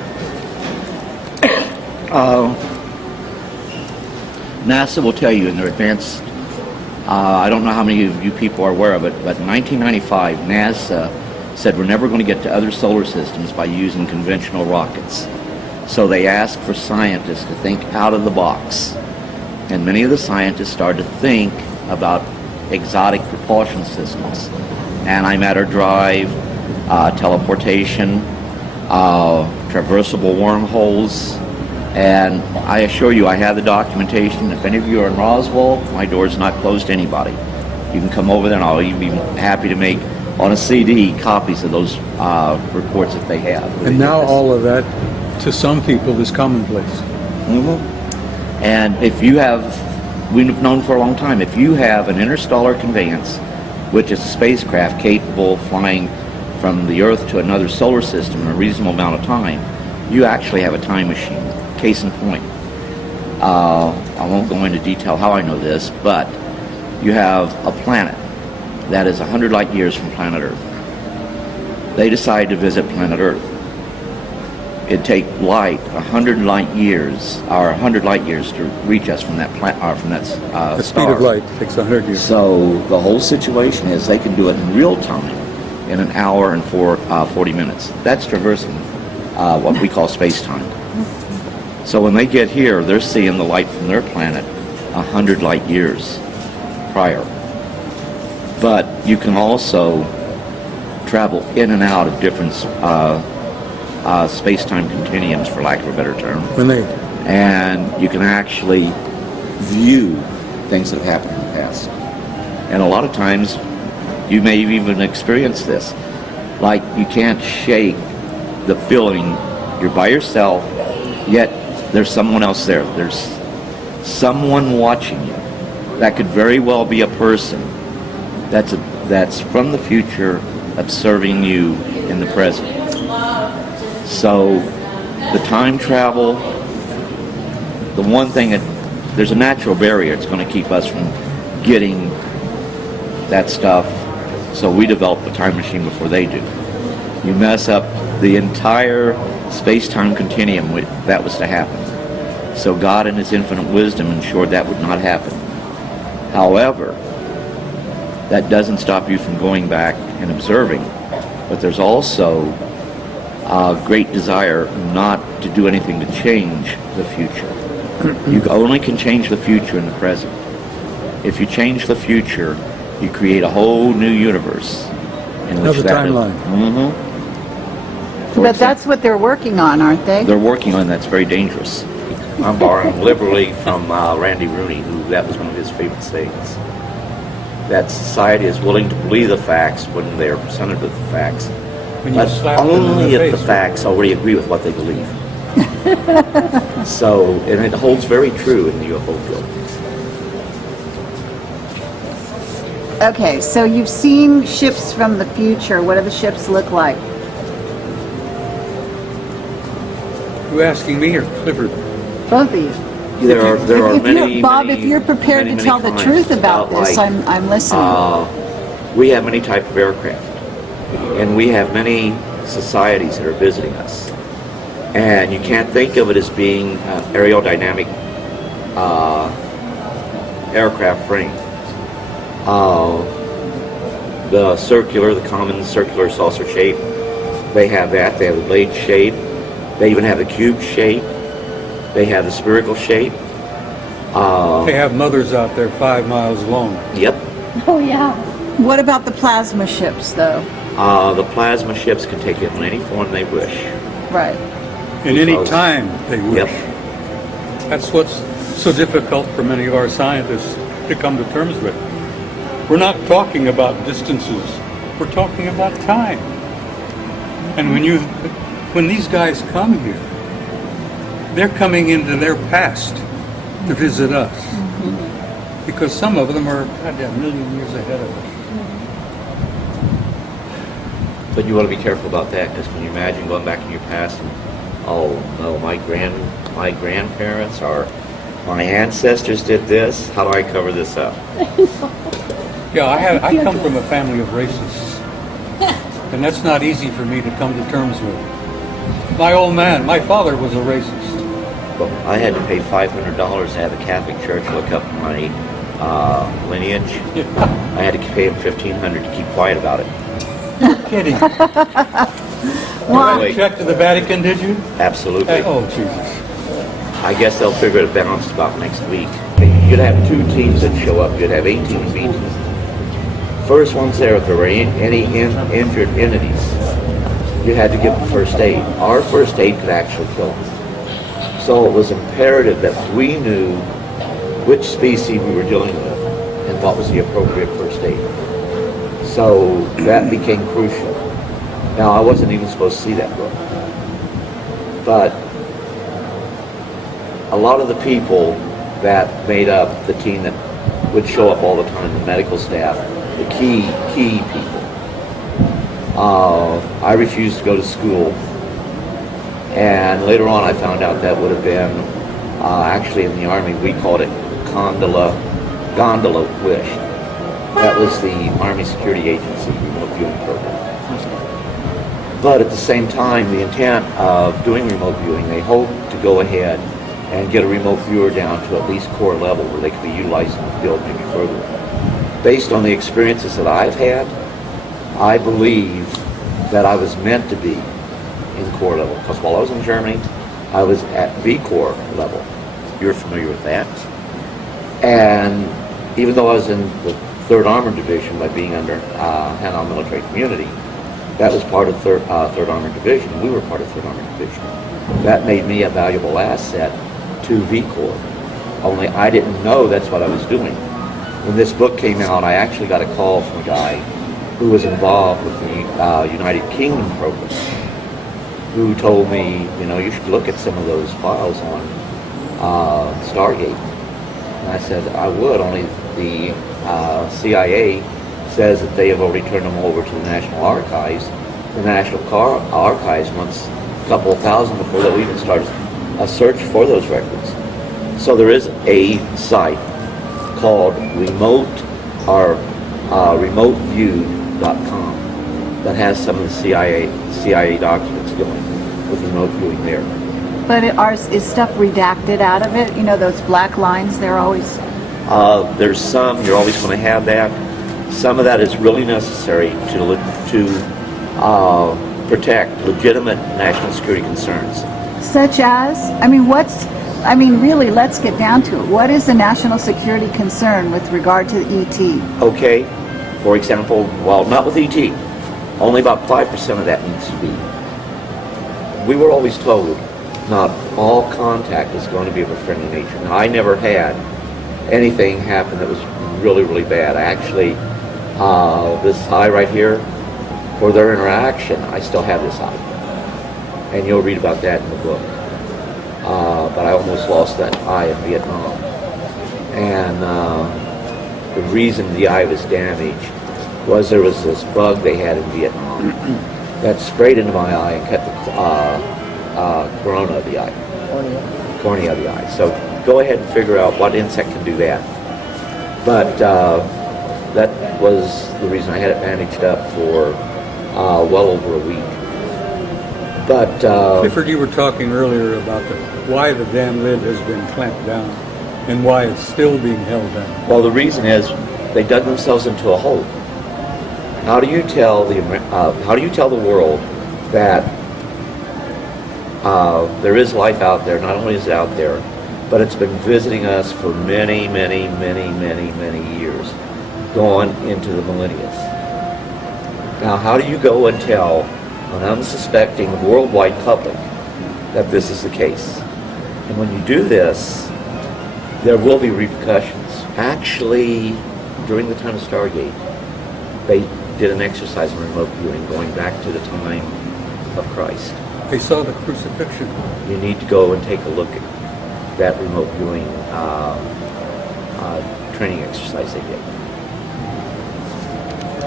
NASA will tell you in their advanced, I don't know how many of you people are aware of it, but in 1995, NASA said we're never going to get to other solar systems by using conventional rockets. So they asked for scientists to think out of the box. And many of the scientists started to think about exotic propulsion systems, antimatter drive, teleportation, traversable wormholes, and I assure you I have the documentation. If any of you are in Roswell, my door's not closed to anybody. You can come over there and I'll even be happy to make on a CD copies of those reports if they have. And now all of that, to some people, is commonplace. Mm-hmm. And if you have, we've known for a long time, if you have an interstellar conveyance, which is a spacecraft capable of flying from the Earth to another solar system in a reasonable amount of time, you actually have a time machine. Case in point. I won't go into detail how I know this, but you have a planet that is 100 light years from planet Earth. They decide to visit planet Earth. It'd take light 100 light years, or 100 light years to reach us from that The speed star. of light takes 100 years. So the whole situation is they can do it in real time in an hour and 40 minutes. That's traversing what we call space-time. So when they get here, they're seeing the light from their planet 100 light years prior. But you can also travel in and out of different space-time continuums, for lack of a better term. And you can actually view things that have happened in the past. And a lot of times, you may even experience this. Like, you can't shake the feeling you're by yourself, yet there's someone else there. There's someone watching you. That could very well be a person that's from the future observing you in the present. So the time travel, the one thing that there's a natural barrier. It's going to keep us from getting that stuff. So we develop a time machine before they do. You mess up the entire space-time continuum that was to happen. So God in His infinite wisdom ensured that would not happen. However, that doesn't stop you from going back and observing. But there's also a great desire not to do anything to change the future. You only can change the future in the present. If you change the future, you create a whole new universe. Another timeline. Mm-hmm. But that's what they're working on, aren't they? They're working on that's very dangerous. I'm borrowing liberally from Randy Rooney, who that was one of his favorite sayings. That society is willing to believe the facts when they are presented with the facts, but only if the facts already agree with what they believe. So, and it holds very true in the UFO field. Okay, so you've seen ships from the future. What do the ships look like? You asking me or Clifford? Both of you. There are If many, Bob, many, if you're prepared many, to many tell the kinds. truth about this, Like, I'm listening. we have many types of aircraft, and we have many societies that are visiting us. And you can't think of it as being aerodynamic aircraft frame. The circular, the common circular saucer shape, they have that. They have the blade shape. They even have the cube shape. They have the spherical shape. They have mothers out there 5 miles long. Yep. Oh, yeah. What about the plasma ships, though? The plasma ships can take it in any form they wish. Right. In any Because- time they wish. Yep. That's what's so difficult for many of our scientists to come to terms with. We're not talking about distances. We're talking about time. And when these guys come here, they're coming into their past to visit us. Because some of them are a million years ahead of us. But you want to be careful about that, because can you imagine going back in your past and, oh no, my grandparents or my ancestors did this. How do I cover this up? Yeah, I come from a family of racists. And that's not easy for me to come to terms with. My old man, my father was a racist. Well, I had to pay $500 to have the Catholic Church look up my lineage. I had to pay them $1,500 to keep quiet about it. Kidding. Well, You checked to the Vatican, did you? Absolutely. Oh, Jesus. I guess they'll figure it balanced about next week. You'd have 2 teams that show up. You'd have A team and B team. First ones there, if there were any injured entities, you had to give them first aid. Our first aid could actually kill them. So it was imperative that we knew which species we were dealing with and what was the appropriate first aid. So that became crucial. Now, I wasn't even supposed to see that book. But a lot of the people that made up the team that would show up all the time, the medical staff, the key people, I refused to go to school. And later on I found out that would have been, actually in the Army, we called it gondola wish. That was the Army Security Agency remote viewing program. But at the same time, the intent of doing remote viewing, they hoped to go ahead and get a remote viewer down to at least core level where they could be utilized in the field maybe further. Based on the experiences that I've had, I believe that I was meant to be in core level. Because while I was in Germany, I was at V Corps level. You're familiar with that. And even though I was in the 3rd Armored Division by being under Hanau Military Community, that was part of 3rd Armored Division. We were part of 3rd Armored Division. That made me a valuable asset to V Corps. Only I didn't know that's what I was doing. When this book came out, I actually got a call from a guy who was involved with the United Kingdom program, who told me, you should look at some of those files on Stargate. And I said, I would, only the CIA says that they have already turned them over to the National Archives. The National Archives wants a couple of thousand before they'll even start a search for those records. So there is a site called remoteviewed.com that has some of the CIA documents going with remote viewing there. but is stuff redacted out of it? Those black lines, they're always... There's some, you're always going to have that. Some of that is really necessary to protect legitimate national security concerns. Such as? Really, let's get down to it. What is the national security concern with regard to ET? Okay, for example, well, not with ET. Only about 5% of that needs to be. We were always told not all contact is going to be of a friendly nature. Now, I never had anything happen that was really, really bad. Actually, this eye right here, for their interaction, I still have this eye. And you'll read about that in the book. But I almost lost that eye in Vietnam. And the reason the eye was damaged was there was this bug they had in Vietnam that sprayed into my eye and kept the corona of the eye. Cornea of the eye. So go ahead and figure out what insect can do that. But that was the reason I had it bandaged up for well over a week. But Clifford, you were talking earlier about why the damn lid has been clamped down and why it's still being held down. well, the reason is they dug themselves into a hole. How do you tell the world that there is life out there? Not only is it out there, but it's been visiting us for many years, going into the millennia. Now, how do you go and tell an unsuspecting worldwide public that this is the case? And when you do this, there will be repercussions. Actually, during the time of Stargate, they did an exercise in remote viewing going back to the time of Christ. They saw the crucifixion. You need to go and take a look at that remote viewing training exercise they did.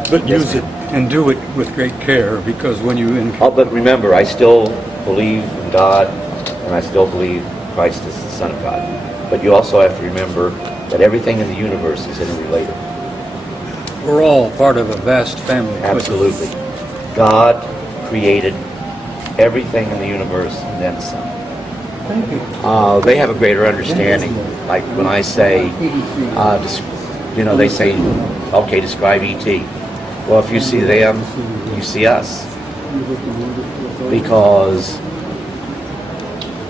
But Yes, use it and do it with great care, because when you Oh, but remember, I still believe in God, and I still believe Christ is the Son of God. But you also have to remember that everything in the universe is interrelated. we're all part of a vast family. Absolutely. God created everything in the universe and then some. They have a greater understanding. Like when I say, they say, okay, describe E.T. Well, if you see them, you see us. Because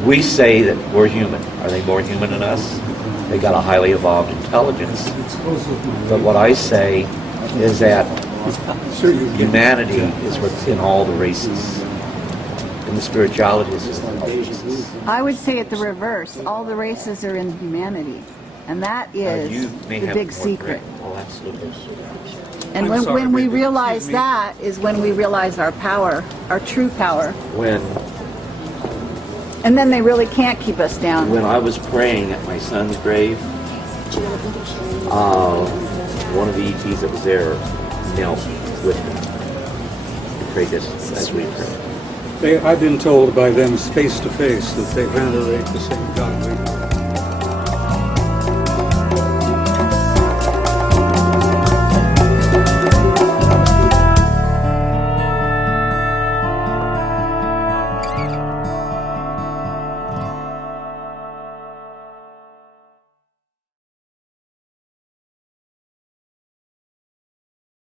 we say that we're human. Are they more human than us? They got a highly evolved intelligence. But what I say is that humanity is within all the races. And the spirituality is in all the races. I would say it the reverse. All the races are in humanity. And that is You may the have big more secret. correct. Oh, absolutely. And I'm sorry, when we excuse realize me. that is when we realize our power, our true power. When And then they really can't keep us down. When I was praying at my son's grave, one of the ETs that was there knelt with me. We prayed this as we prayed. I've been told by them face to face that they venerate the same God we